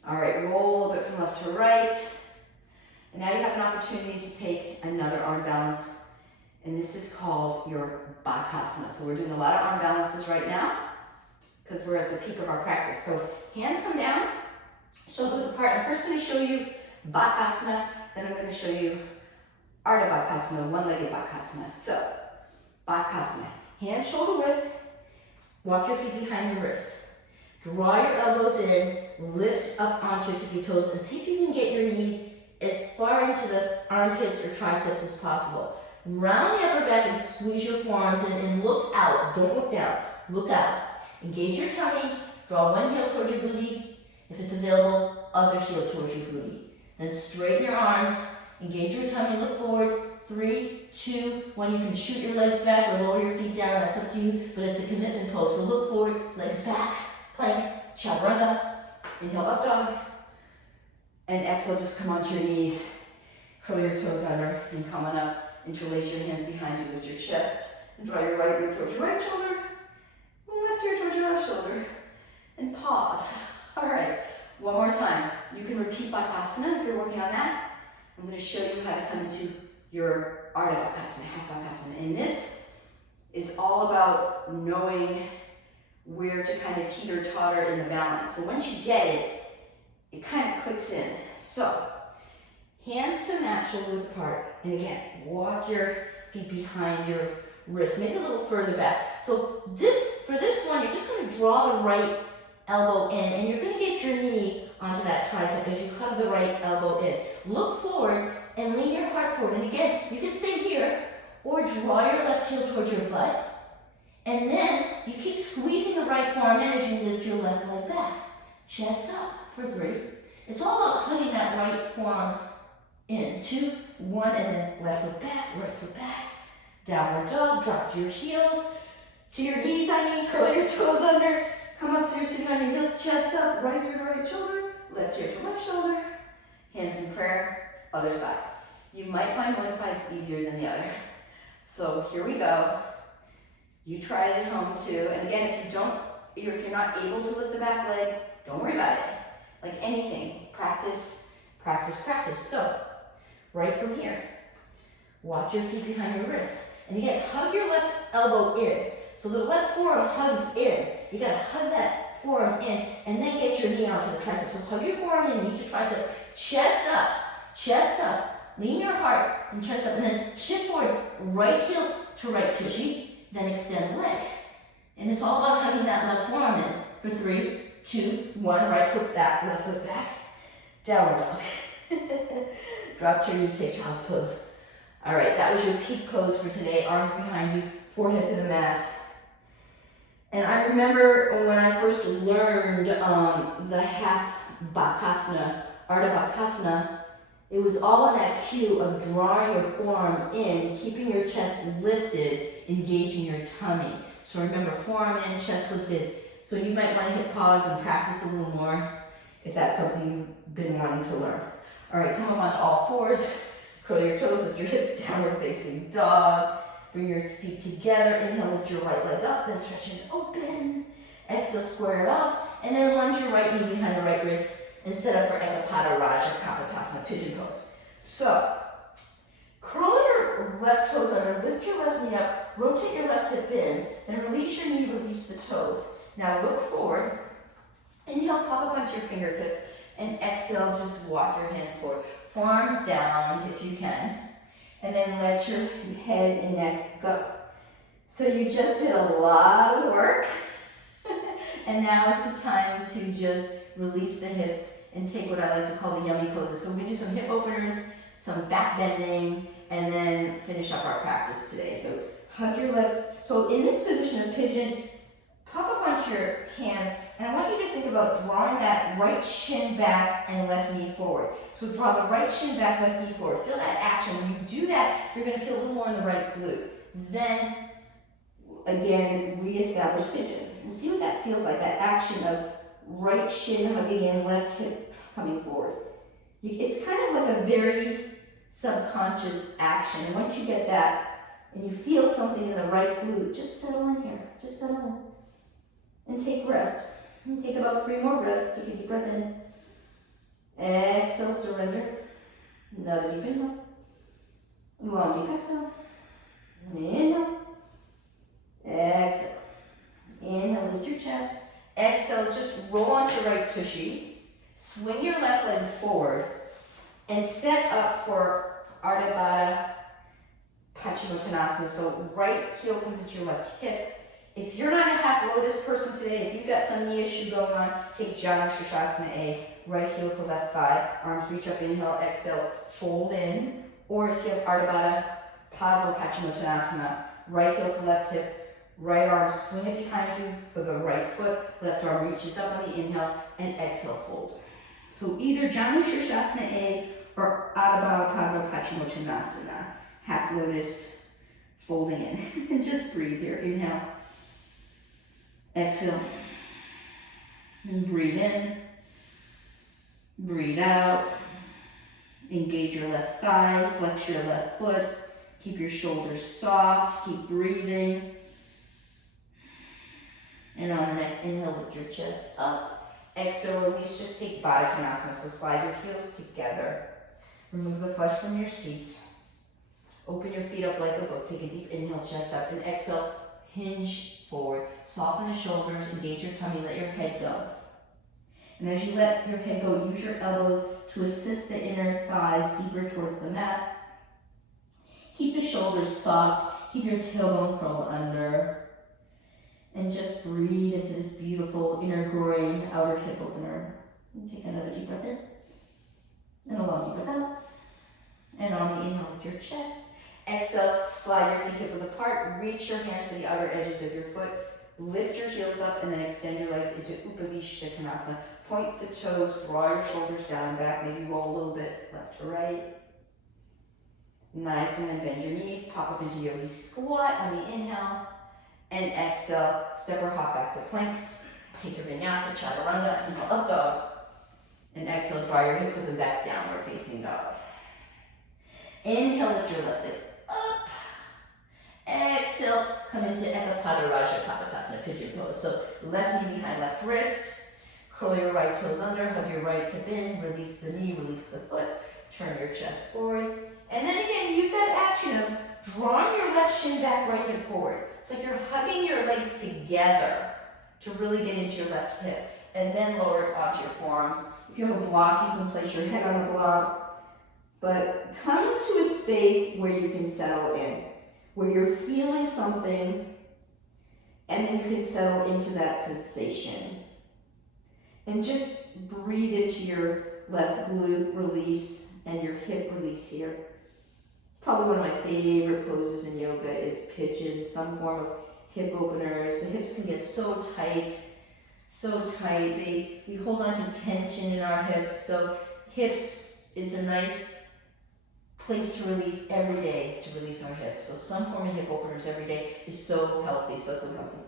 All right, roll a little bit from left to right. And now you have an opportunity to take another arm balance. And this is called your Bakasana. So we're doing a lot of arm balances right now because we're at the peak of our practice. So hands come down, shoulders apart. I'm first going to show you Bakasana, then I'm going to show you Ardha Bakasana, one-legged Bakasana. So, Bakasana, hands shoulder width, walk your feet behind your wrists. Draw your elbows in, lift up onto your tippy toes, and see if you can get your knees as far into the armpits or triceps as possible. Round the upper back and squeeze your forearms in and look out. Don't look down. Look out. Engage your tummy. Draw one heel towards your booty. If it's available, other heel towards your booty. Then straighten your arms. Engage your tummy. Look forward. 3, 2, 1. You can shoot your legs back or lower your feet down. That's up to you, but it's a commitment pose. So look forward. Legs back. Plank. Chattarunga. Inhale, up dog. And exhale, just come onto your knees. Curl your toes under and come on up. Interlace your hands behind you, lift your chest, and draw your right ear towards your right shoulder, left ear towards your left shoulder, and pause. All right, one more time. You can repeat Bakasana if you're working on that. I'm going to show you how to come into your Ardha Bakasana, half Bakasana. And this is all about knowing where to kind of teeter-totter in the balance. So once you get it, it kind of clicks in. So, hands to mat, shoulder width apart. And again, walk your feet behind your wrists. Make it a little further back. So for this one, you're just going to draw the right elbow in, and you're going to get your knee onto that tricep as you hug the right elbow in. Look forward and lean your heart forward. And again, you can stay here or draw your left heel towards your butt. And then you keep squeezing the right forearm in as you lift your left leg back. Chest up for 3. It's all about hugging that right forearm in. 2, 1, and then left foot back, right foot back. Downward dog, drop to your heels, to your knees, curl your toes under. Come up so you're sitting on your heels, chest up, right ear to right shoulder, left ear to left shoulder. Hands in prayer, other side. You might find one side's easier than the other. So here we go. You try it at home too. And again, if you're not able to lift the back leg, don't worry about it. Like anything, practice, practice, practice. So, right from here, walk your feet behind your wrists. And again, hug your left elbow in. So the left forearm hugs in. You gotta hug that forearm in and then get your knee onto the tricep. So hug your forearm in, knee to tricep, chest up, lean your heart and chest up, and then shift forward, right heel to right tushy, then extend leg. And it's all about hugging that left forearm in for 3, 2, 1, right foot back, left foot back, downward dog. Drop to your knees, take child's pose. All right, that was your peak pose for today. Arms behind you, forehead to the mat. And I remember when I first learned the half Bakasana, Ardha Bakasana, it was all in that cue of drawing your forearm in, keeping your chest lifted, engaging your tummy. So remember, forearm in, chest lifted. So you might want to hit pause and practice a little more if that's something you've been wanting to learn. All right, come up onto all fours, curl your toes, lift your hips, downward facing dog. Bring your feet together, inhale, lift your right leg up, then stretch it open. Exhale, square it off, and then lunge your right knee behind the right wrist and set up for Ekapada Raja Kapotasana, pigeon pose. So, curl your left toes under, lift your left knee up, rotate your left hip in, then release your knee, release the toes. Now look forward, inhale, pop up onto your fingertips, and exhale, just walk your hands forward. Forearms down if you can. And then let your head and neck go. So you just did a lot of work And now is the time to just release the hips and take what I like to call the yummy poses. So we're gonna do some hip openers, some back bending, and then finish up our practice today. So hug your left, so in this position of pigeon, pop up onto your hands, and I want you to think about drawing that right shin back and left knee forward. So draw the right shin back, left knee forward. Feel that action. When you do that, you're gonna feel a little more in the right glute. Then, again, reestablish pigeon. And see what that feels like, that action of right shin hugging in, left hip coming forward. It's kind of like a very subconscious action. And once you get that, and you feel something in the right glute, just settle in here. Just settle in. And take rest. And take about 3 more breaths. Take a deep breath in. Exhale, surrender. Another deep inhale. Long deep exhale. Inhale. Exhale. Inhale, lift your chest. Exhale, just roll onto your right tushy. Swing your left leg forward. And set up for Ardha Baddha Paschimottanasana. So right heel comes into your left hip. If you're not a half lotus person today, if you've got some knee issue going on, take Janu Shirshasana A. Right heel to left thigh. Arms reach up, inhale, exhale, fold in. Or if you have Ardha Baddha Padma Paschimottanasana, right heel to left hip. Right arm, swing it behind you for the right foot. Left arm reaches up on the inhale and exhale, fold. So either Janu Shirshasana A or Ardha Baddha Padma Paschimottanasana. Half lotus, folding in. And just breathe here. Inhale. Exhale. And breathe in. Breathe out. Engage your left thigh. Flex your left foot. Keep your shoulders soft. Keep breathing. And on the next inhale, lift your chest up. Exhale, release, just take Baddha Konasana. So slide your heels together. Remove the flesh from your seat. Open your feet up like a book. Take a deep inhale, chest up. And exhale, hinge forward. Soften the shoulders, engage your tummy, let your head go. And as you let your head go, use your elbows to assist the inner thighs deeper towards the mat. Keep the shoulders soft. Keep your tailbone curled under. And just breathe into this beautiful inner groin, outer hip opener. And take another deep breath in. And a long deep breath out. And on the inhale, lift your chest. Exhale, slide your feet hip width apart. Reach your hands to the outer edges of your foot. Lift your heels up and then extend your legs into Upavishta Konasana. Point the toes, draw your shoulders down and back. Maybe roll a little bit left to right. Nice, and then bend your knees. Pop up into Yogi Squat on the inhale. And exhale, step or hop back to plank. Take your vinyasa, chattarunga, inhale, up dog. And exhale, draw your hips up and back, downward facing dog. Inhale, lift your left leg up. Exhale, come into Ekapada Raja Kapotasana, pigeon pose. So left knee behind left wrist. Curl your right toes under, hug your right hip in, release the knee, release the foot. Turn your chest forward. And then again, use that action of drawing your left shin back, right hip forward. It's like you're hugging your legs together to really get into your left hip. And then lower it onto your forearms. If you have a block, you can place your head on the block. But come to a space where you can settle in, where you're feeling something, and then you can settle into that sensation. And just breathe into your left glute release and your hip release here. Probably one of my favorite poses in yoga is pigeon, some form of hip openers. The hips can get so tight. We hold on to tension in our hips. So hips is a nice place to release every day, is to release our hips. So some form of hip openers every day is so healthy, so healthy.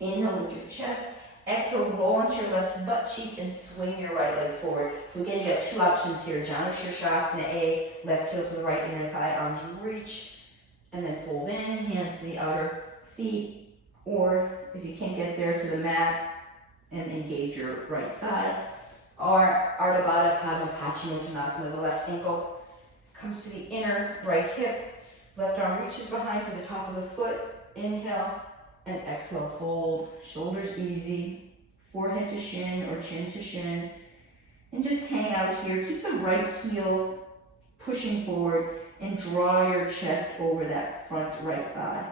Inhale, lift your chest. Exhale, roll onto your left butt cheek and swing your right leg forward. So again, you have 2 options here. Janu Shirshasana A, left heel to the right inner thigh, arms reach, and then fold in, hands to the outer feet. Or if you can't get there, to the mat and engage your right thigh. Or Ardha Baddha Padma Paschimottanasana, the left ankle comes to the inner right hip. Left arm reaches behind for the top of the foot. Inhale. And exhale, fold, shoulders easy, forehead to shin or chin to shin. And just hang out here. Keep the right heel pushing forward and draw your chest over that front right thigh.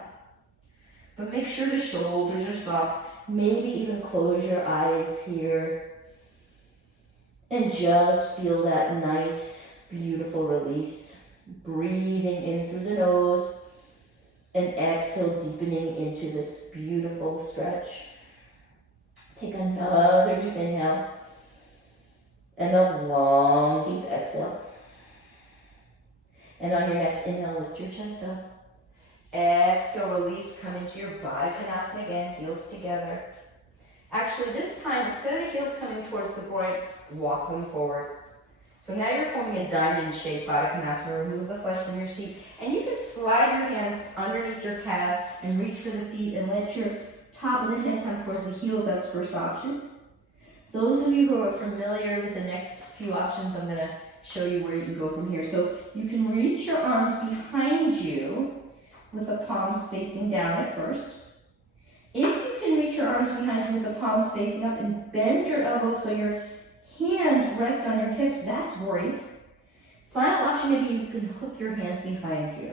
But make sure the shoulders are soft Maybe even close your eyes here and just feel that nice, beautiful release. Breathing in through the nose and exhale, deepening into this beautiful stretch. Take another deep inhale and a long, deep exhale. And on your next inhale, lift your chest up. Exhale, release, come into your Baddha again, heels together. Actually, this time, instead of the heels coming towards the groin, walk them forward. So now you're forming a diamond shape, Baddha. Remove the flesh from your seat. And you can slide your hands underneath your calves and reach for the feet and let your top of the head come towards the heels. That's first option. Those of you who are familiar with the next few options, I'm going to show you where you can go from here. So you can reach your arms behind you with the palms facing down at first. If you can reach your arms behind you with the palms facing up and bend your elbows so your hands rest on your hips, that's great. Final option, maybe you can hook your hands behind you.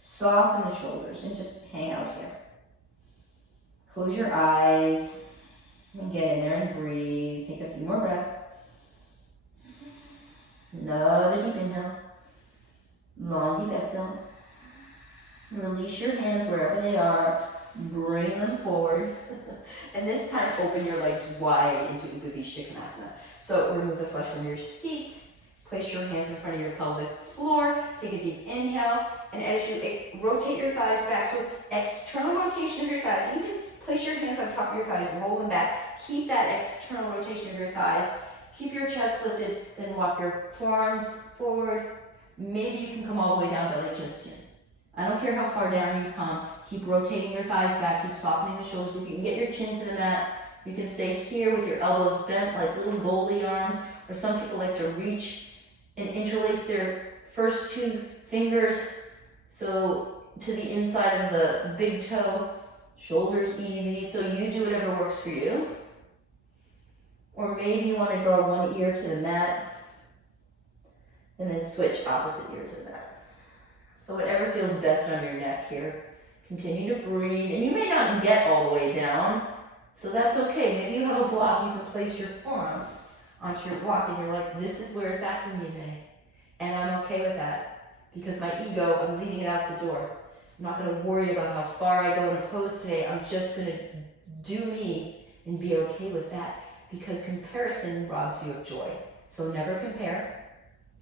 Soften the shoulders and just hang out here. Close your eyes and get in there and breathe. Take a few more breaths. Another deep inhale. Long deep exhale. Release your hands wherever they are. Bring them forward. And this time, open your legs wide into Uttanasana. So remove the flesh from your seat. Place your hands in front of your pelvic floor. Take a deep inhale. And as you rotate your thighs back, so external rotation of your thighs, you can place your hands on top of your thighs, roll them back. Keep that external rotation of your thighs. Keep your chest lifted, then walk your forearms forward. Maybe you can come all the way down, belly chest in. I don't care how far down you come. Keep rotating your thighs back. Keep softening the shoulders. If you can get your chin to the mat, you can stay here with your elbows bent like little goalie arms. Or some people like to reach and interlace their first two fingers so to the inside of the big toe. Shoulders easy. So you do whatever works for you. Or maybe you want to draw one ear to the mat and then switch opposite ear to the mat. So whatever feels best on your neck here. Continue to breathe, and you may not get all the way down, so that's okay. Maybe you have a block, you can place your forearms onto your block, and you're like, this is where it's at for me today. And I'm okay with that, because my ego, I'm leaving it out the door. I'm not gonna worry about how far I go in a pose today. I'm just gonna do me and be okay with that, because comparison robs you of joy. So never compare,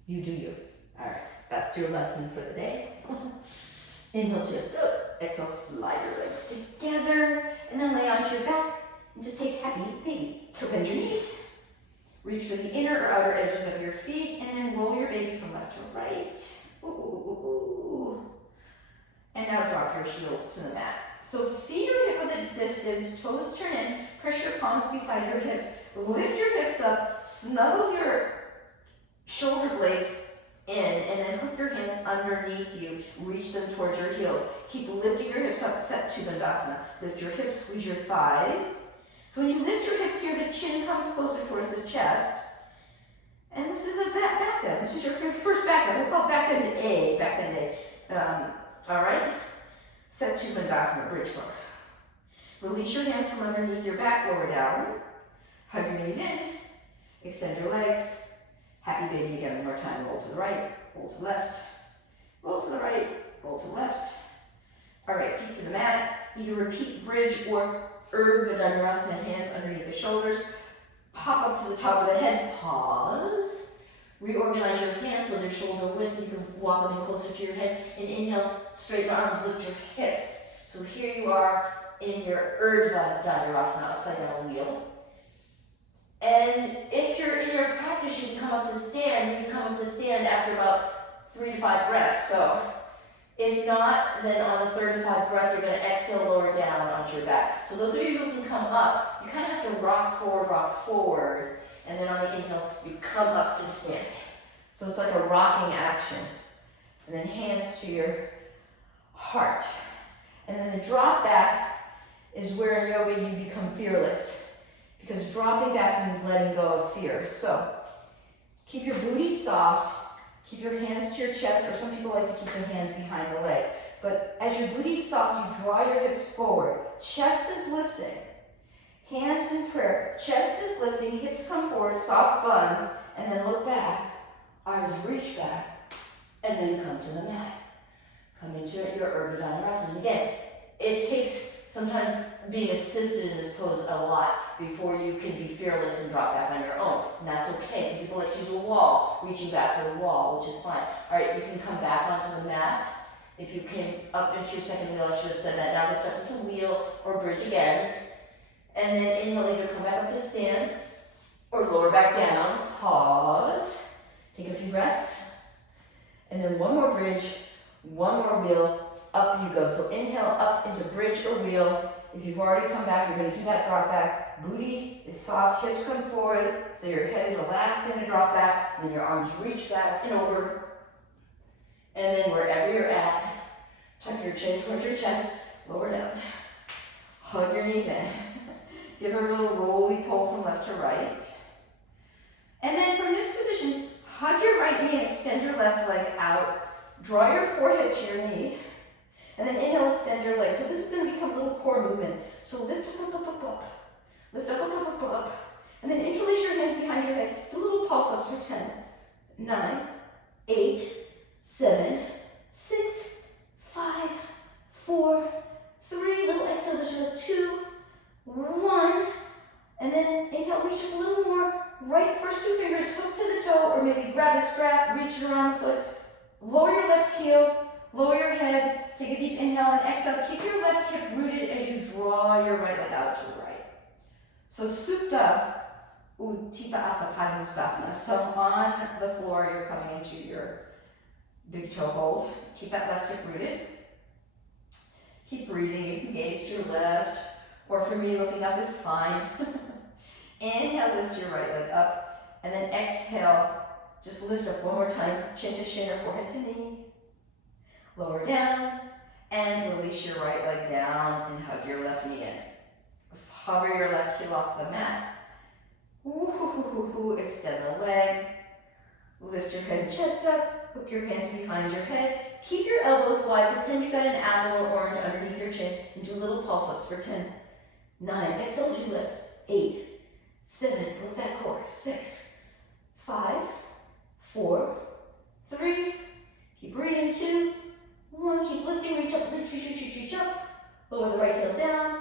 you do you. All right, that's your lesson for the day. Inhale, chest up. Exhale, slide your legs together. And then lay onto your back. And just take happy baby. So bend your knees. Reach for the inner or outer edges of your feet. And then roll your baby from left to right. Ooh, ooh, ooh, ooh. And now drop your heels to the mat. So feet are hip width distance. Toes turn in. Press your palms beside your hips. Lift your hips up. Snuggle your shoulder blades in, and then hook your hands underneath you. Reach them towards your heels. Keep lifting your hips up, set to Bandhasana. Lift your hips, squeeze your thighs. So when you lift your hips here, the chin comes closer towards the chest. And this is a back bend. This is your first back bend. We'll call it back bend A. Back bend A. All right? Set to Bandhasana, bridge pose. Release your hands from underneath your back, lower down. Hug your knees in. Extend your legs. Happy baby again, one more time. Roll to the right, roll to the left, roll to the right, roll to the left. All right, feet to the mat. Either repeat bridge or Urdhva Dhanurasana, hands underneath the shoulders. Pop up to the top of the head, pause. Reorganize your hands with your shoulder width. You can walk them in closer to your head. And inhale, straighten the arms, lift your hips. So here you are in your Urdhva Dhanurasana, upside down wheel. And if you're in your practice, you can come up to stand. You can come up to stand after about 3 to 5 breaths. So if not, then on the 3rd to 5th breath, you're going to exhale, lower down onto your back. So those of you who can come up, you kind of have to rock forward. And then on the inhale, you come up to stand. So it's like a rocking action. And then hands to your heart. And then the drop back is where in yoga you become fearless. Because dropping back means letting go of fear. So keep your booty soft, keep your hands to your chest, or some people like to keep their hands behind the legs. But as your booty's soft, you draw your hips forward. Chest is lifting. Hands in prayer. Chest is lifting, hips come forward, soft buns, and then look back. Arms reach back, and then come to the mat. Come into your Urdhva Dhanurasana. Again, it takes sometimes being assisted in this pose a lot before you can be fearless and drop back on your own. And that's okay. Some people like to use a wall, reaching back for the wall, which is fine. All right, you can come back onto the mat. If you came up into your second wheel, I should have said that. Now lift up into wheel or bridge again. And then inhale, either come back up to stand or lower back down. Pause. Take a few breaths. And then one more bridge, one more wheel. Up you go. So inhale up into bridge or wheel. If you've already come back, you're going to do that drop back. Booty is soft, hips come forward. So your head is the last thing to drop back. And then your arms reach back and over. And then wherever you're at, tuck your chin towards your chest, lower down. Hug your knees in. Give a little roly pull from left to right. And then from this position, hug your right knee and extend your left leg out. Draw your forehead to your knee. And then inhale, extend your leg. So this is going to become a little core movement. So lift up, up, up, up, up. Lift up, up, up, up, up. And then interlace your hands behind your head. Do little pulse ups for 10, 9, 8, 7, 6, 5, 4, 3. Little exhales as you lift. 2, 1. And then inhale, reach up a little more. Right, first two fingers hook to the toe, or maybe grab a strap, reach it around the foot. Lower your left heel. Lower your head, take a deep inhale and exhale. Keep your left hip rooted as you draw your right leg out to the right. So Supta Utthita Asana Padangusthasana. So on the floor, you're coming into your big toe hold. Keep that left hip rooted. Keep breathing. You can gaze to your left, or for me, looking up is fine. Inhale, lift your right leg up, and then exhale, just lift up one more time, chin to shin or forehead to knee. Lower down, and release your right leg down and hug your left knee in. Hover your left heel off the mat. Extend the leg. Lift your head and chest up. Hook your hands behind your head. Keep your elbows wide. Pretend you've got an apple or orange underneath your chin. And do little pulse ups for 10, 9. Exhale as you lift. 8, 7. Move that core. 6, 5, 4, 3. Keep breathing. 2, 1, keep lifting, reach up, reach up. Lower the right heel down.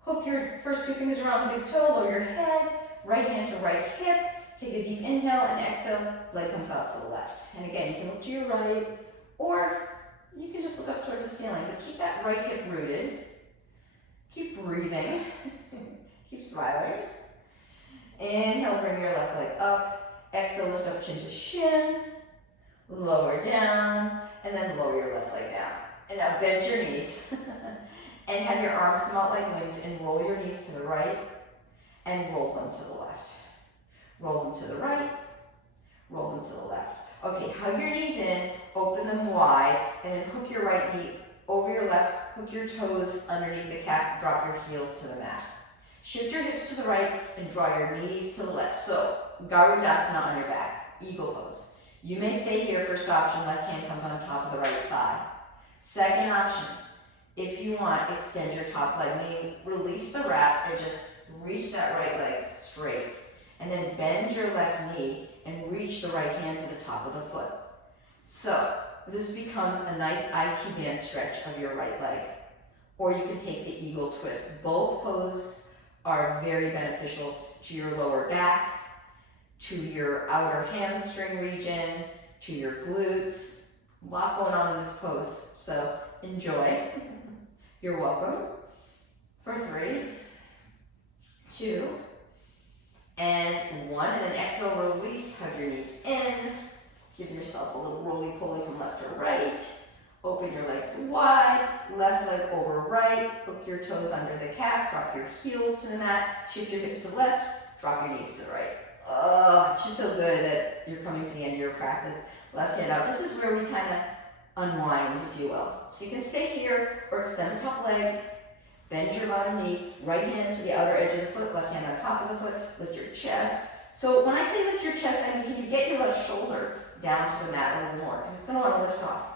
Hook your first two fingers around the big toe, lower your head. Right hand to right hip. Take a deep inhale and exhale. Leg comes out to the left. And again, you can look to your right, or you can just look up towards the ceiling. But keep that right hip rooted. Keep breathing. Keep smiling. Inhale, bring your left leg up. Exhale, lift up chin to shin. Lower down. And then lower your left leg down. And now bend your knees. And have your arms come out like wings and roll your knees to the right and roll them to the left. Roll them to the right, roll them to the left. Okay, hug your knees in, open them wide, and then hook your right knee over your left, hook your toes underneath the calf, drop your heels to the mat. Shift your hips to the right and draw your knees to the left. So, Garudasana on your back, eagle pose. You may stay here, first option, left hand comes on top of the right thigh. Second option, if you want, extend your top leg, meaning release the wrap and just reach that right leg straight. And then bend your left knee and reach the right hand for the top of the foot. So, this becomes a nice IT band stretch of your right leg. Or you can take the eagle twist. Both poses are very beneficial to your lower back, to your outer hamstring region, to your glutes. A lot going on in this pose, so enjoy. You're welcome. For 3, 2, and 1, and then exhale, release, hug your knees in. Give yourself a little roly-poly from left to right. Open your legs wide, left leg over right, hook your toes under the calf, drop your heels to the mat, shift your hips to left, drop your knees to the right. Oh, it should feel good that you're coming to the end of your practice. Left hand out. This is where we kind of unwind, if you will. So you can stay here or extend the top leg, bend your bottom knee, right hand to the outer edge of the foot, left hand on top of the foot, lift your chest. So when I say lift your chest, I mean, can you get your left shoulder down to the mat a little more? Because it's going to want to lift off.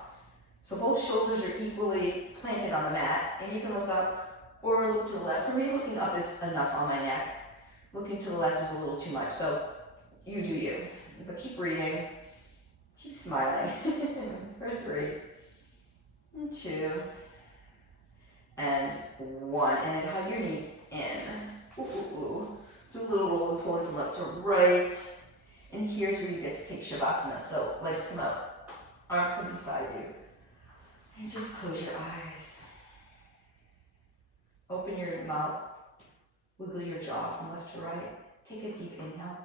So both shoulders are equally planted on the mat, and you can look up or look to the left. For me, looking up is enough on my neck. Looking to the left is a little too much, so you do you. But keep breathing, keep smiling. For 3, and 2, and 1. And then hug your knees in. Ooh, ooh, ooh. Do a little roll and pull from left to right. And here's where you get to take Shavasana. So legs come out, arms come beside you. And just close your eyes. Open your mouth, wiggle your jaw from left to right. Take a deep inhale.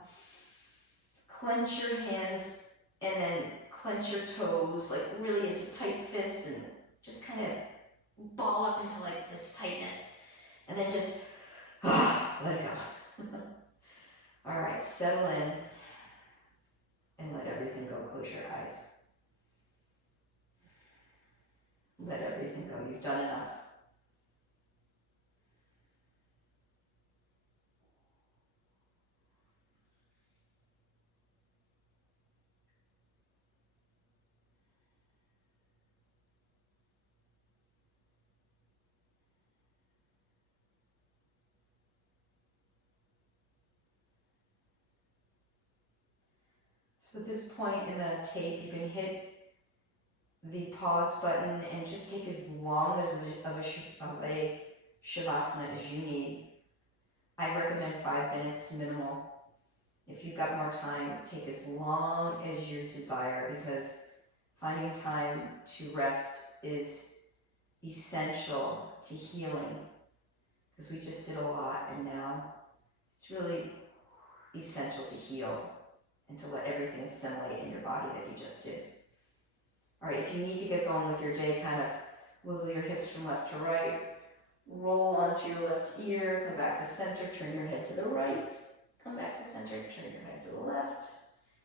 Clench your hands and then clench your toes, like really into tight fists, and just kind of ball up into like this tightness. And then just let it go. All right, settle in and let everything go. Close your eyes. Let everything go. You've done enough. So at this point in the tape, you can hit the pause button and just take as long as of a Shavasana as you need. I recommend 5 minutes minimal. If you've got more time, take as long as you desire, because finding time to rest is essential to healing, because we just did a lot and now it's really essential to heal and to let everything assimilate in your body that you just did. All right, if you need to get going with your day, kind of wiggle your hips from left to right, roll onto your left ear, come back to center, turn your head to the right, come back to center, turn your head to the left,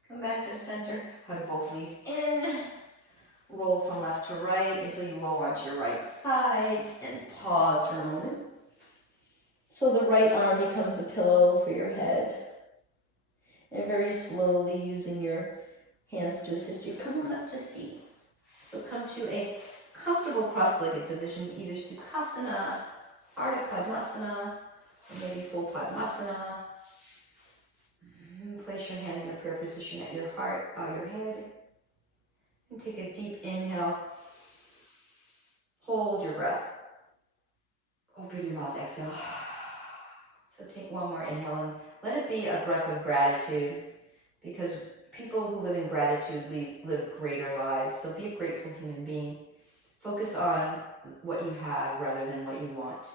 come back to center, hug both knees in, roll from left to right until you roll onto your right side, and pause for a moment. So the right arm becomes a pillow for your head. And very slowly, using your hands to assist you, come on up to seat. So come to a comfortable cross-legged position, either Sukhasana, Ardha Padmasana, or maybe full Padmasana. Place your hands in a prayer position at your heart, bow your head, and take a deep inhale. Hold your breath. Open your mouth, exhale. So take one more inhale and let it be a breath of gratitude, because people who live in gratitude live greater lives. So be a grateful human being. Focus on what you have rather than what you want.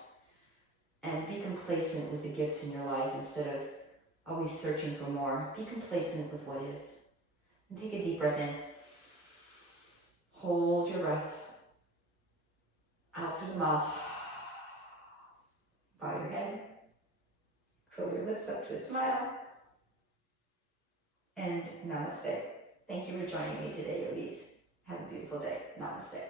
And be complacent with the gifts in your life instead of always searching for more. Be complacent with what is. And take a deep breath in. Hold your breath. Out through the mouth. Bow your head. Curl your lips up to a smile. And namaste. Thank you for joining me today, yogis. Have a beautiful day. Namaste.